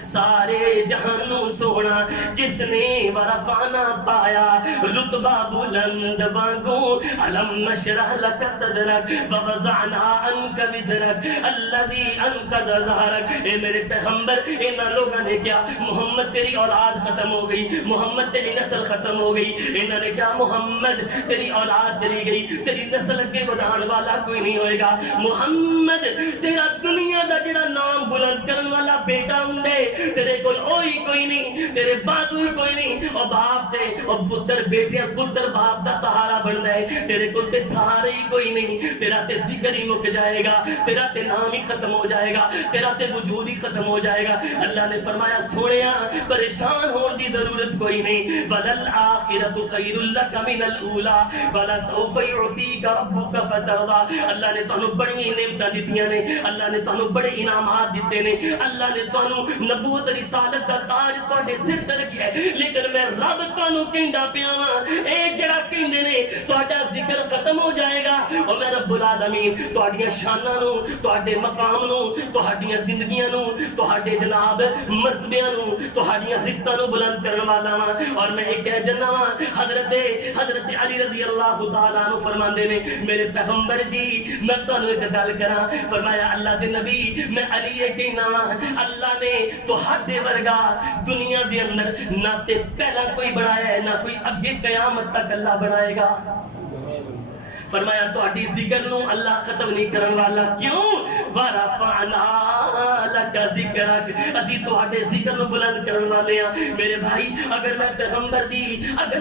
سارے جہانوں سونا جس نے ورفانا پایا رتبہ بلند وانگو علم نشرح لک صدرک ووضعنا انک وزرک اللذی انکز ظہرک اے میرے پیغمبر انہا لوگاں نے کیا محمد تیری اولاد ختم ہو گئی محمد تیری نسل ختم ہو گئی انہا نے کیا محمد تیری اولاد چلی گئی تیری نسل کے بدھان والا کوئی نہیں ہوئے گا محمد تیرا دنیا دا جڑا نام بلند کرن والا بیٹا ہوں تیرے کول اوئی کوئی نہیں تیرے بازوئی کوئی نہیں اور باپ دے اور پتر بیٹے اور پتر باپ دا سہارا بن دے تیرے کول تے سہارا ہی کوئی نہیں تیرا تے ذکر ہی مک جائے گا تیرا تے نام ہی ختم ہو جائے گا تیرا تے وجود ہی ختم ہو جائے گا اللہ نے فرمایا سونیا پریشان ہون دی ضرورت کوئی نہیں وَلَلْآخِرَةُ خَيْرٌ لَكَ مِنَ الْأُولَى وَلَسَوْفَ يُعْطِيكَ رَبُّكَ فَتَرْضَى اللہ نے تانوں بڑی نعمتاں دتیاں نے اللہ نے تانوں بڑے انعامات دیتے نے اللہ نے تانوں نبوت رسالت دا تاج تواڈے سر تے رکھیا ہے لیکن میں رب تانوں کہندا پیا واں اے جڑا کہندے نے تہاڈا ذکر ختم ہو جائے گا اور میں رب العالمین تہاڈیاں شاناں نو تہاڈے مقام نو تہاڈیاں زندگیاں نو تہاڈے جناب مرتبیاں نو تہاڈیاں رفتاں نو بلند کرن والا واں اور میں ایک کہہ جننا واں حضرت علی رضی اللہ تعالیٰ عنہ فرماندے نے میرے پیغمبر جی میں تانوں ایک گل کراں فرمایا اللہ دے نبی میں علی کہنا واں اللہ نے تو حد ورگا دنیا دے اندر نہ تے پہلا کوئی بنایا ہے نہ کوئی اگے قیامت تک اللہ بنائے گا فرمایا تو اڈی ذکر نو اللہ ختم نہیں کرن والا کیوں ورفعنا لک ذکرک اسی تو اڈے ذکر نو بلند کرن والے ہیں میرے بھائی اگر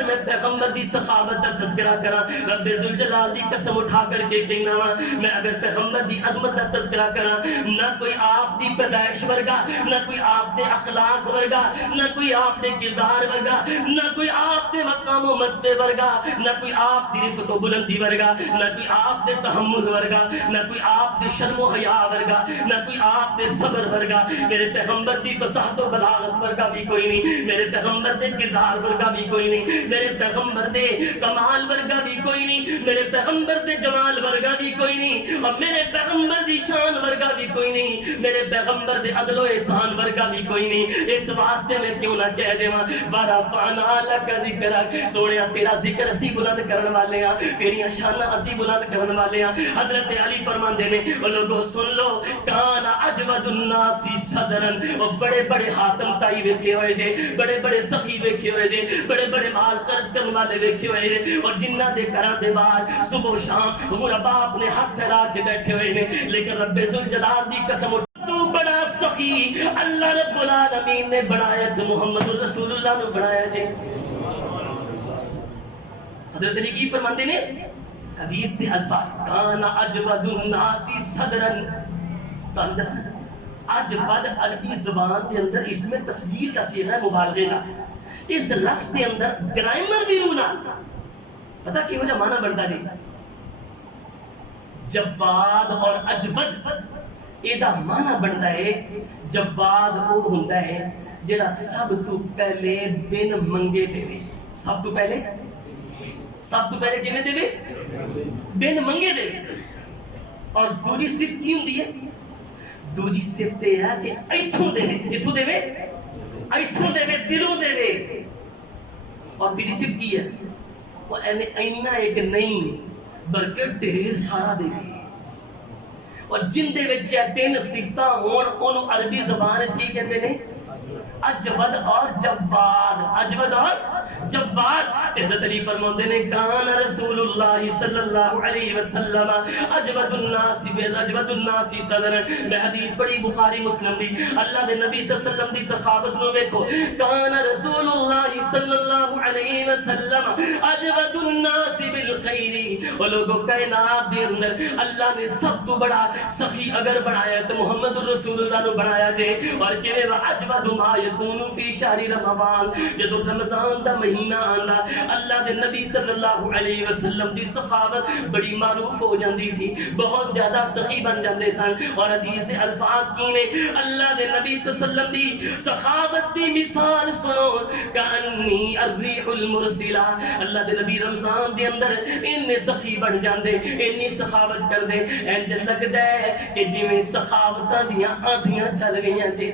میں پیغمبر دی سخاوت دا تذکرہ کراں رب ذوالجلال دی قسم اٹھا کر کے کہنا وا میں اگر پیغمبر دی عظمت دا تذکرہ کراں نہ کوئی آپ دی پیدائش ورگا نہ کوئی آپ دے اخلاق ورگا نہ کوئی آپ دے کردار ورگا نہ کوئی آپ دے مقام و مرتبے ورگا نہ کوئی آپ دی رفت و بلندی ورگا نہ کوئی آپ دے تحمل ورگا نہ کوئی آپ دے شرم و حیا ورگا نہ کوئی آپ دے صبر ورگا میرے پیغمبر دی فصاحت و بلاغت ورگا بھی کوئی نہیں میرے پیغمبر دے کردار ورگا بھی کوئی نہیں میرے پیغمبر دے کمال ورگا بھی کوئی نہیں میرے پیغمبر دے جمال ورگا بھی کوئی نہیں اور میرے پیغمبر دی شان ورگا بھی کوئی نہیں میرے پیغمبر دے عدل و احسان ورگا بھی کوئی نہیں اس واسطے میں کیوں نہ کہہ دیواں ورفعنا لک ذکرک سونیا تیرا ذکر اسی بلند کرن والے ہاں تیریاں شان اسی بلند کرن والے ہیں حضرت علی فرماندے نے او لوگوں سن لو کانا اجود الناس صدرن اور بڑے بڑے حاتم تائی ویکھے ہوئے جے بڑے بڑے سخی ویکھے ہوئے جے بڑے بڑے مال خرچ کرن والے ویکھے ہوئے جے اور جنہ دے گھراں دے باہر صبح و شام غربا اپنے ہاتھ پھیلا کے بیٹھے ہوئے نے لیکن رب ذوالجلال دی قسم تو بڑا سخی اللہ رب العالمین نے بنایا تو محمد رسول اللہ نے بنایا جے حضرت علی کی فرماندے نے حدیث تے الفاظ کانا اجود الناس صدرن تان دس اجود عربی زبان کے اندر اس میں تفضیل کا صیغہ ہے مبالغے کا. اس لفظ کے اندر گرامر بھی رونا پتہ کیوں جا معنی بنتا جی جواد اور اجود ایدہ معنی بنتا ہے. جواد وہ ہوتا ہے جڑا سب تو پہلے بن منگے دے وے. سب تو پہلے کینے دے وے؟ بن منگے دے وے. اور دوسری صفت کی ہوندی ہے؟ دوسری صفت یہ ہے کہ ایتھوں دے وے. کتھوں دے وے؟ ایتھوں دے وے، دلوں دے وے. اور تیجی صفت کی ہے وہ اینا ایک نہیں بلکہ ڈھیر سارا دے وے. اور جن دے وچ تین صفتاں ہون انہوں عربی زبان وچ کی کہتے ہیں؟ اجود اور جواد. اجود اور جواد. حضرت علی فرماتے ہیں کان رسول اللہ صلی اللہ علیہ وسلم اجود الناس صدرا. میں حدیث پڑھی بخاری مسلم دی. اللہ دے نبی صلی اللہ علیہ وسلم دی سخاوت نو دیکھو. کان رسول اللہ صلی اللہ علیہ وسلم اجود الناس بالخیر. وہ لوگوں کائنات دے اندر اللہ نے سب تو بڑا سخی اگر بنایا تو محمد رسول اللہ نو بنایا جے. اور کہ وہ اجود ما یکون فی شہر رمضان. جب رمضان دا مہینہ آندا اللہ دے نبی صلی اللہ علیہ وسلم دی سخاوت بڑی معروف ہو جاندی سی. بہت زیادہ سخی بن جاندے سن. اور حدیث دے الفاظ کی نے اللہ دے نبی صلی اللہ علیہ وسلم دی سخاوت دی مثال سنو کانی الریح المرسلہ. اللہ دے نبی رمضان دے اندر اننے سخی بن جاندے اننی سخاوت کر دے انج لگدا ہے کہ جویں سخاوتاں دیاں آندھیاں چل گئیاں جی.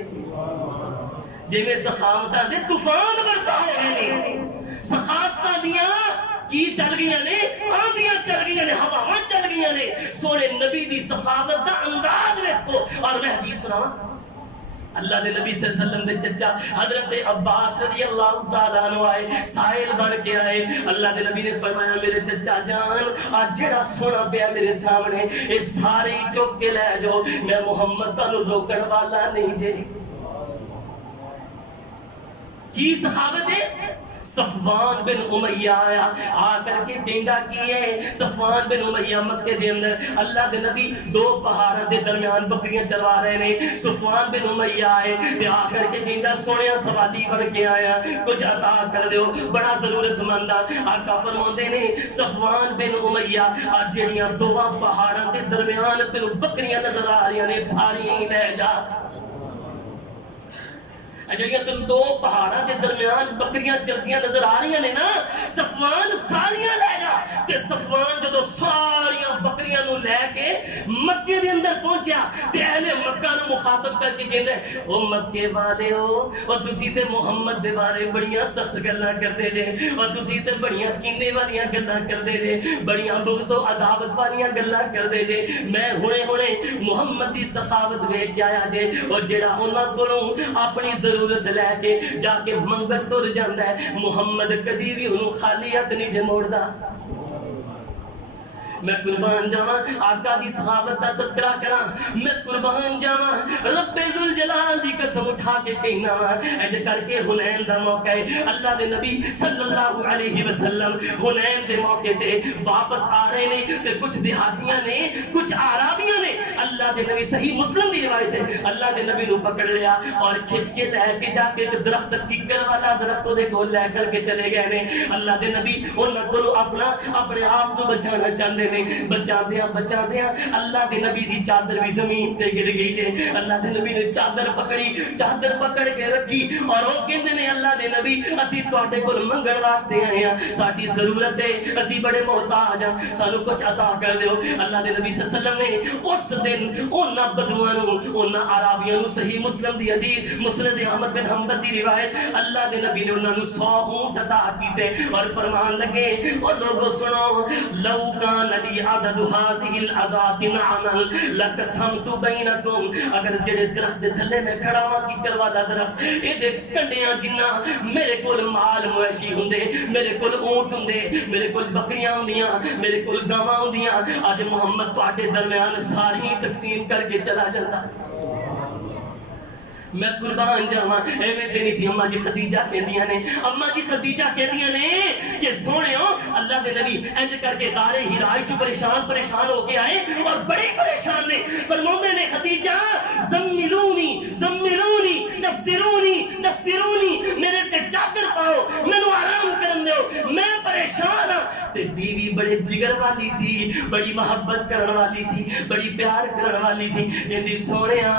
جویں سخاوتاں دے طوفان برپا ہو گئے نے. سخاوتاں دیاں کی چل گئیاں نے؟ آندھیاں چل گئیاں نے، ہواواں چل گئیاں نے. سونے نبی دی سخاوت دا انداز ویکھو. اور میں حدیث سناواں اللہ دے نبی صلی اللہ علیہ وسلم دے چچا حضرت عباس رضی اللہ تعالیٰ عنہ آئے سائل بن کے آئے. اللہ دے نبی نے فرمایا میرے چچا جان آج جڑا سونا پیا میرے سامنے یہ سارے چوک کے لے جاؤ. میں محمد تانوں روکن والا نہیں جے. کی سخاوت ہے؟ صفوان بن امیہ آیا آ کر کے ڈینڈا کیے. صفوان بن امیہ مکے دے اندر اللہ دے نبی دو پہاڑاں دے درمیان بکریاں چروا رہے نے. صفوان بن امیہ آئے تے آ کر کے ڈینڈا سونیا سوادی بن کے آیا کچھ عطا کر دیو بڑا ضرورت مند. آقا فرماندے نے صفوان بن امیہ آج جڑیاں دوواں پہاڑاں دے درمیان تینوں بکریاں نظر آ رہی نے ساریاں ہی لے جا. جڑیاں تم دو پہاڑاں دے درمیان بکریاں چلدیاں نظر آ رہی ہیں نا صفوان ساریاں لے جا. تے صفوان جدو ساریاں بکریاں نو لے کے مکے دے اندر پہنچیا تے اہل مکہ نو مخاطب کر کے کہندا ہے او مکے والے ہو اور تسی تے محمد دے بارے بڑیاں سخت گلاں کردے جے اور تسی تے بڑیاں کینے والیاں گلاں کردے جے بڑیاں بغض و عداوت والیاں گلاں کردے جے. میں ہنے محمد دی سخاوت ویکھ کے آیا جے اور جڑا انہاں کولوں اپنی ضرورت لے کے جا کے منگل تر جاندا ہے محمد کدی بھی انہوں خالی ہاتھ نہیں جے موڑدا. میں قربان جاواں آقا دی صحابت دا تذکرہ کراں. میں قربان جاواں رب ذوالجلال دی قسم اٹھا کے کہنا اج کر کے حنین دا موقع ہے. اللہ دے نبی صلی اللہ علیہ وسلم حنین دے موقع تے واپس آ رہے نے تے کچھ دیہاتیاں نے کچھ عربیاں نے اللہ دے نبی صحیح مسلم دی روایت ہے اللہ دے نبی نو پکڑ لیا اور کھچ کے لے کے جا کے درخت ککر والا درخت دے کول لے کر کے چلے گئے نے. اللہ دے نبی انہاں کولوں اپنے آپ کو بچانا چاہندے بچا دیا اللہ دے نبی دی چادر بھی زمین تے گر گئی جے. اللہ دے نبی نے چادر پکڑ کے رکھی اور وہ کہندے نے اللہ دے نبی اسی تواڈے کول منگن واسطے آئے ہیں ساڈی ضرورت ہے اسی بڑے محتاج ہیں سانو کچھ عطا کر دیو. اللہ دے نبی صلی اللہ علیہ وسلم نے اس دن انہاں بدواں نو انہاں عربیاں نو صحیح مسلم دی حدیث مسند احمد بن حنبل دی روایت اللہ دے نبی نے انہاں نو 100 اونٹ عطا کیتے اور فرمان لگے او لوگو سنو لو کان لی عدد هذه العزات نعما لقسمت بینکم. اگر جڑے درخت دے تھلے میں کھڑا ہاں کی کروا دا درخت اے دے کنڈیاں جنہ میرے کول مال مویشی ہوندے میرے کول اونٹ ہوندے میرے کول بکریاں ہوندیاں میرے کول گاواں ہوندیاں اج محمد تواڈے درمیان ساری تقسیم کر کے چلا جاتا. میں قربان جاواں ایویں تے نہیں سی. اماں جی خدیجہ کہندیاں نے اماں جی خدیجہ کہندیاں نے کہ سونےو اللہ دے نبی انج کر کے غار ہرا وچ پریشان ہو کے آئے اور بڑی پریشان نے. فرماندے نے خدیجہ زملونی جگر والی سی، بڑی محبت کرن والی سی، بڑی پیار کرن والی سی. کہندی سونیا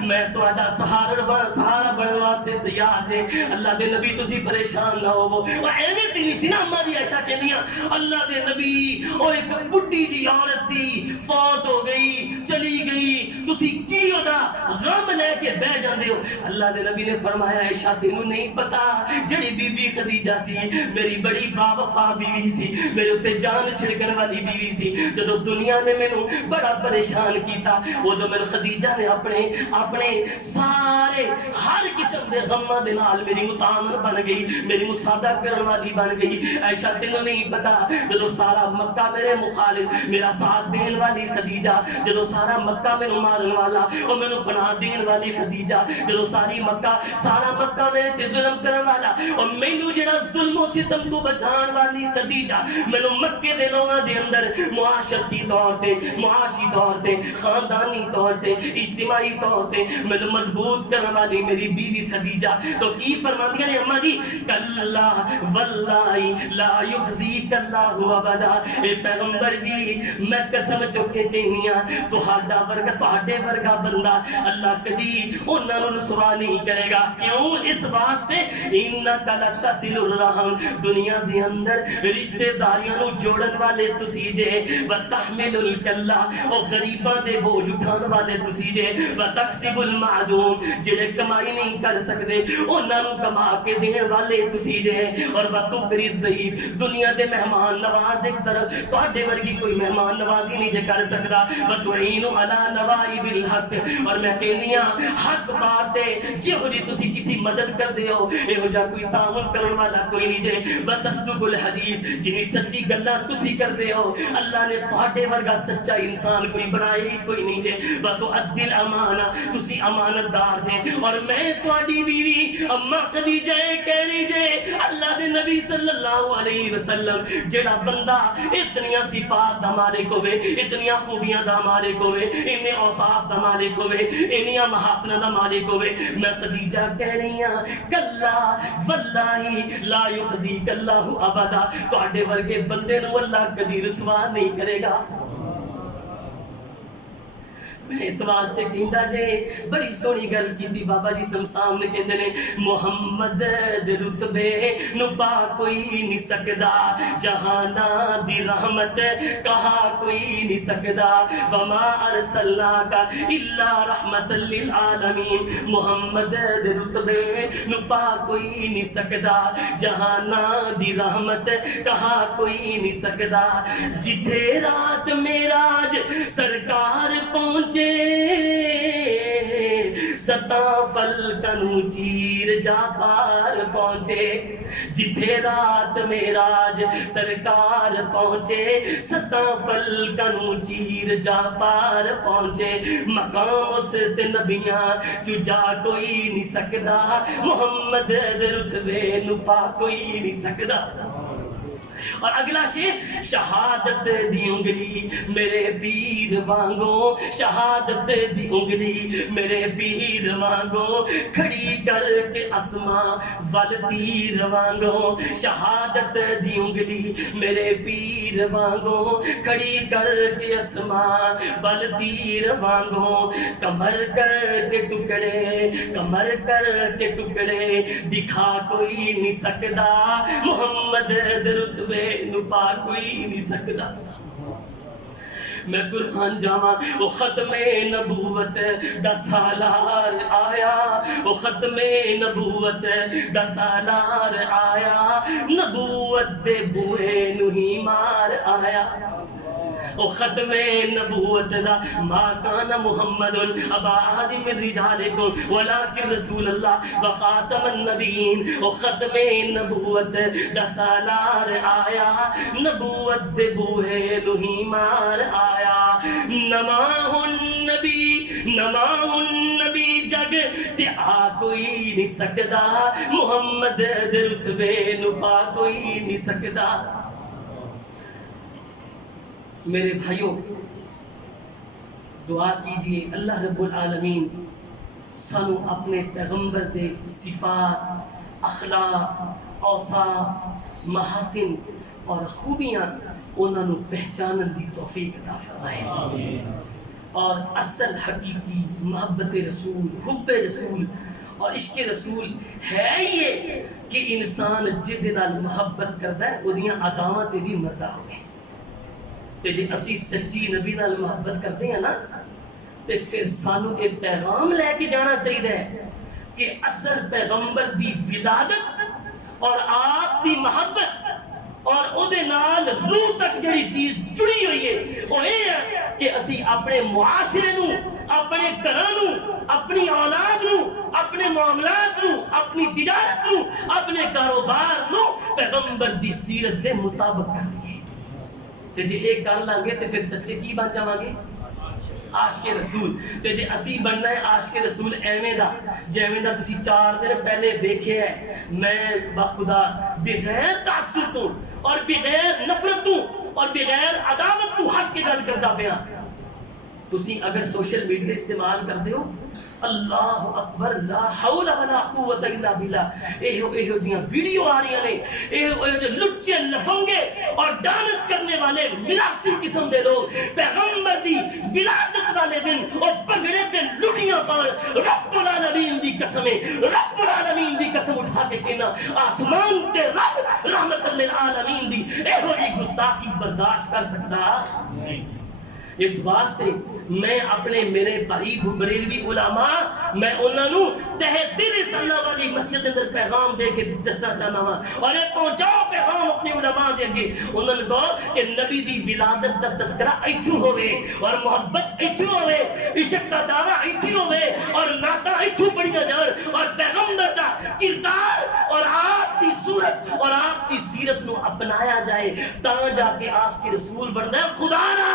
میں تہاڈا سہارا بنن واسطے تیار جے. اللہ دے نبی تسی پریشان نہ ہوو. او ایویں تے نہیں سی نا اما دی عائشہ کہندیاں اللہ دے نبی او ایک بڈھی جی عورت سی فوت ہو گئی چلی گئی تسی کی اودا غم لے کے بہ جاندے ہو. اللہ دے نبی نے فرمایا عائشہ تینوں نہیں پتا جڑی بی بی خدیجہ سی میری بڑی با وفا بیوی سی, میرے تے جان چھڑکن والی بیوی سی. جدو دنیا نے مینوں بڑا پریشان کیتا ادو میرے خدیجہ نے اپنے سارے ہر قسم دے غماں دے نال میری متعامل بن گئی, میری مساعدہ کرن والی بن گئی. عائشہ تینوں نہیں پتا جدو سارا مکہ میرے مخالف میرا ساتھ دین والی خدیجہ, جدو سارا مکہ مینوں مارن والا اور مینوں پناہ دین والی خدیجہ, جدو سارا مکہ میرے تے ظلم کرن والا اور مینوں جڑا ظلم و ستم تو بچان والی خدیجہ مینوں مکے دے لوگاں دے اندر معاشرتی طور تے معاشی طور تے خاندانی طور تے اجتماعی طور تے مینوں مضبوط کرن والی میری بیوی خدیجہ. تو کی فرماندیاں نے اما جی کلا واللہ لا یخزیک اللہ ابدا. اے پیغمبر جی میں قسم چک کے کہنی ہاں تہاڈے ورگا بندہ اللہ کدی انہاں نوں رسوا نہیں کرے گا. کیوں؟ اس واسطے انک لتصل الرحم, دنیا دے اندر رشتہ داریاں نوں جوڑن والے تسی جے, وتحمل الکلا او غریباں دے بوجھ اٹھان والے تسی جے, وتکسب المعدوم جڑے کمائی نہیں کر سکدے انہاں نوں کما کے دین والے تسی جے, اور وتکری الضیف دنیا دے مہمان نواز ایک طرف تہاڈے ورگی کوئی مہمان نوازی نہیں جے کر سکدا, وتعین علی نوائب الحق اور میں کہنی ہاں حق بات تے جہو جی تسی کسی مدد کر دے ہو ایہو جا کوئی تعاون کرن والا کوئی نہیں جے. وتصدق الحدیث جنی سچی گلاں تسی کر دے ہو اللہ نے تہاڈے ورگا سچا انسان کوئی بنائی کوئی نہیں جے. وتؤدی الامانہ تسی امانت دار جے, اور میں تہاڈی بیوی اما خدیجہ کہہ رہی جے اللہ دے نبی صلی اللہ علیہ وسلم جڑا بندہ اتنی صفات دا مالک ہوے, اتنی خوبیاں دا مالک ہوے, اننے اوصاف دا مالک ہوے, اننی محاسن دا مالک ہوے, میں خدیجہ کہہ رہی ہاں کلا واللہ لا یخزیک اللہ ابدا. تہاڈے ورگے بندے نوں اللہ کبھی رسوا نہیں کرے گا. میں اس واسطے کہندا جے بڑی سونی گل کیتی بابا جی سمسام نے کہندے نے محمد دے رتبے نو پا کوئی نہیں سکدا, جہاناں دی رحمت کہا کوئی نہیں سکدا, وما ارسلناک الا رحمت للعالمین. محمد دے رتبے نو پا کوئی نہیں سکدا, جہاناں دی رحمت کہا کوئی نہیں سکدا. جتھے رات معراج سرکار پہنچے ستا فلکنوں چیر جا پار پہنچے, جتھے رات معراج سرکار پہنچے ستا فلکنوں چیر جا پار پہنچے. مقام اس تے نبیاں جو جا کوئی نہیں سکدا, محمد دے رتبے نو پا کوئی نہیں سکدا. اور اگلا شعر شہادت دی انگلی میرے پیر وانگو, شہادت دی انگلی میرے پیر وانگو, کھڑی کر کے اسماں ول تیر وانگو. شہادت دی انگلی میرے پیر وانگو, کھڑی کر کے اسماں ول تیر وانگو. کمر کر کے ٹکڑے کمر کر کے ٹکڑے دکھا کوئی نہیں سکدا, محمد دے رتبے نو پا کوئی نہیں سکدا. میں قربان جاواں او ختم نبوت دا سالار آیا, او ختم نبوت دا سالار آیا, نبوت دے بوئے نو ہی مار آیا. او ختم نبوت دا ما کان محمد ابا احد من رجالکم ولکن رسول اللہ وخاتم النبیین. او ختم نبوت دا سالار آیا, نبوت دے بوئے نو ہی مار آیا. نماہ النبی جگ تے آ کوئی نہیں سکدا, محمد دے رتبے نو پا کوئی نہیں سکدا. میرے بھائیوں دعا کیجئے اللہ رب العالمین سانو اپنے پیغمبر دے صفات, اخلاق, اوصاف, محاسن اور خوبیاں انہوں نے پہچانن دی توفیق عطا فرمائے اور اصل حقیقی محبت رسول، حب رسول اور عشق رسول ہے یہ کہ انسان جہدے نال محبت کرتا ہے اودیاں اداواں تے بھی مردا ہوئے تے جے اسی سچی نبی نال محبت کرتے ہیں نا تے پھر سانو ایک پیغام لے کے جانا چاہیے کہ اصل پیغمبر دی ولادت اور آپ دی محبت اور او دے نال روح تک جڑی چیز جڑی ہوئی ہے وہ یہ ہے کہ اسی اپنے معاشرے نو، اپنے گھراں نو، اپنی اولاد نو، اپنے معاملات نو، اپنی تجارت نو، اپنے کاروبار نو پیغمبر دی سیرت دے مطابق کر دیے تے جے ایک کر لیں گے تے پھر سچے کی بن جاواں گے؟ عاشق رسول. تے جے اسی بننا ہے عاشق رسول ایویں دا جویں دا تسی 4 دن پہلے دیکھے ہے، میں بخدا بغیر تعصب تو اور بغیر نفرت تو اور بغیر عداوت تو حق کی گل کردا پیا. تسی اگر سوشل میڈیا استعمال کرتے ہو، اللہ اکبر لا حول ولا قوت الا باللہ، ایہو جیاں ویڈیو آ رہی ہیں، ایہو جو لچے لفنگے اور ڈانس کرنے والے ملاسی قسم دے لوگ پیغمبر دی ولادت والے دن اور پگڑے تے لٹیاں پان رب العالمین دی قسم، رب العالمین دی قسم اٹھا کے کہنا آسمان تے رب رحمت للعالمین دی ایہو جی گستاخی برداشت کر سکتا نہیں. اس واسطے میں اپنے میرے بھائی بریلوی علماء میں انہاں نو تہ دل صلی اللہ علیہ مسجد اندر پیغام دے کے دسنا چاہنا وا اور یہ پہنچاؤ پیغام اپنے علماء دے اگے. انہاں نے کہا کہ نبی دی ولادت دا تذکرہ ایتھوں ہوے اور محبت ایتھوں ہوے، عشق دا دعویٰ ایتھوں ہوے اور نعتاں ایتھوں پڑھیاں جان اور پیغمبر دا کردار اور آپ دی صورت اور آپ دی سیرت نو اپنایا جائے تاں جا کے عاشق رسول بننا ہے. خدا نا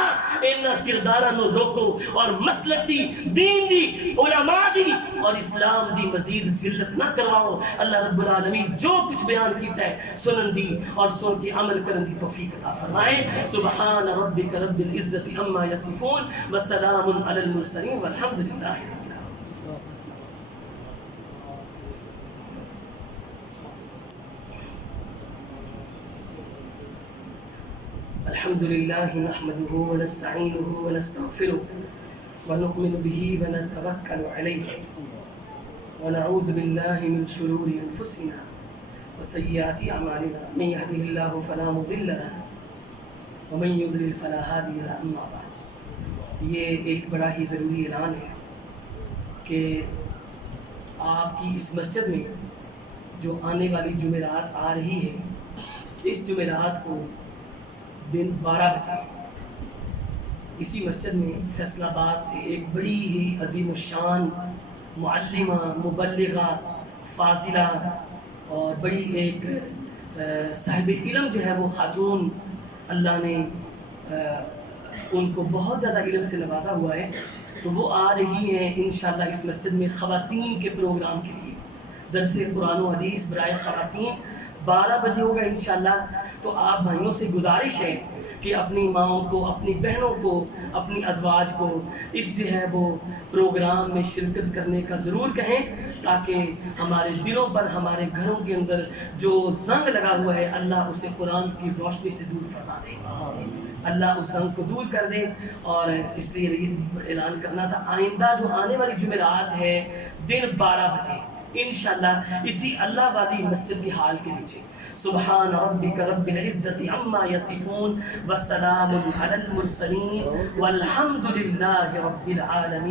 ان کرداراں نو روکو اور مسلک دی، دین دی، علماء دی اور اسلام دی مزید ذلت نہ کرواؤ. اللہ رب العالمین جو کچھ بیان کیتا ہے سنن دی اور سن کے عمل کرن دی توفیق عطا فرمائے. سبحان ربک رب العزت عما یصفون وسلام علی المرسلین والحمد للہ. الحمد لله نحمده ونستعينه ونستغفره ونؤمن به ونتوكل عليه ونعوذ بالله من شرور أنفسنا وسيئات أعمالنا من يهده الله فلا مضل له ومن يضلل فلا هادي له. أما بعد یہ ایک بڑا ہی ضروری اعلان ہے کہ آپ کی اس مسجد میں جو آنے والی جمعرات آ رہی ہے، اس جمعرات کو دن 12 بجے اسی مسجد میں فیصل آباد سے ایک بڑی ہی عظیم الشان معلمہ، مبلغہ، فاضلہ اور بڑی ایک صاحب علم جو ہے وہ خاتون، اللہ نے ان کو بہت زیادہ علم سے نوازا ہوا ہے، تو وہ آ رہی ہیں انشاءاللہ اس مسجد میں خواتین کے پروگرام کے لیے. درس قرآن و حدیث برائے خواتین 12 بجے ہوگا انشاءاللہ. تو آپ بھائیوں سے گزارش ہے کہ اپنی ماؤں کو، اپنی بہنوں کو، اپنی ازواج کو اس جو ہے وہ پروگرام میں شرکت کرنے کا ضرور کہیں تاکہ ہمارے دلوں پر، ہمارے گھروں کے اندر جو زنگ لگا ہوا ہے اللہ اسے قرآن کی روشنی سے دور فرما دے، اللہ اس زنگ کو دور کر دے. اور اس لیے یہ اعلان کرنا تھا آئندہ جو آنے والی جمعرات ہے دن 12 بجے انشاءاللہ اسی اللہ والی مسجد کی ہال کے نیچے. سبحان ربک رب العزت عما یصفون وسلام علی المرسلین والحمد للہ رب العالمین.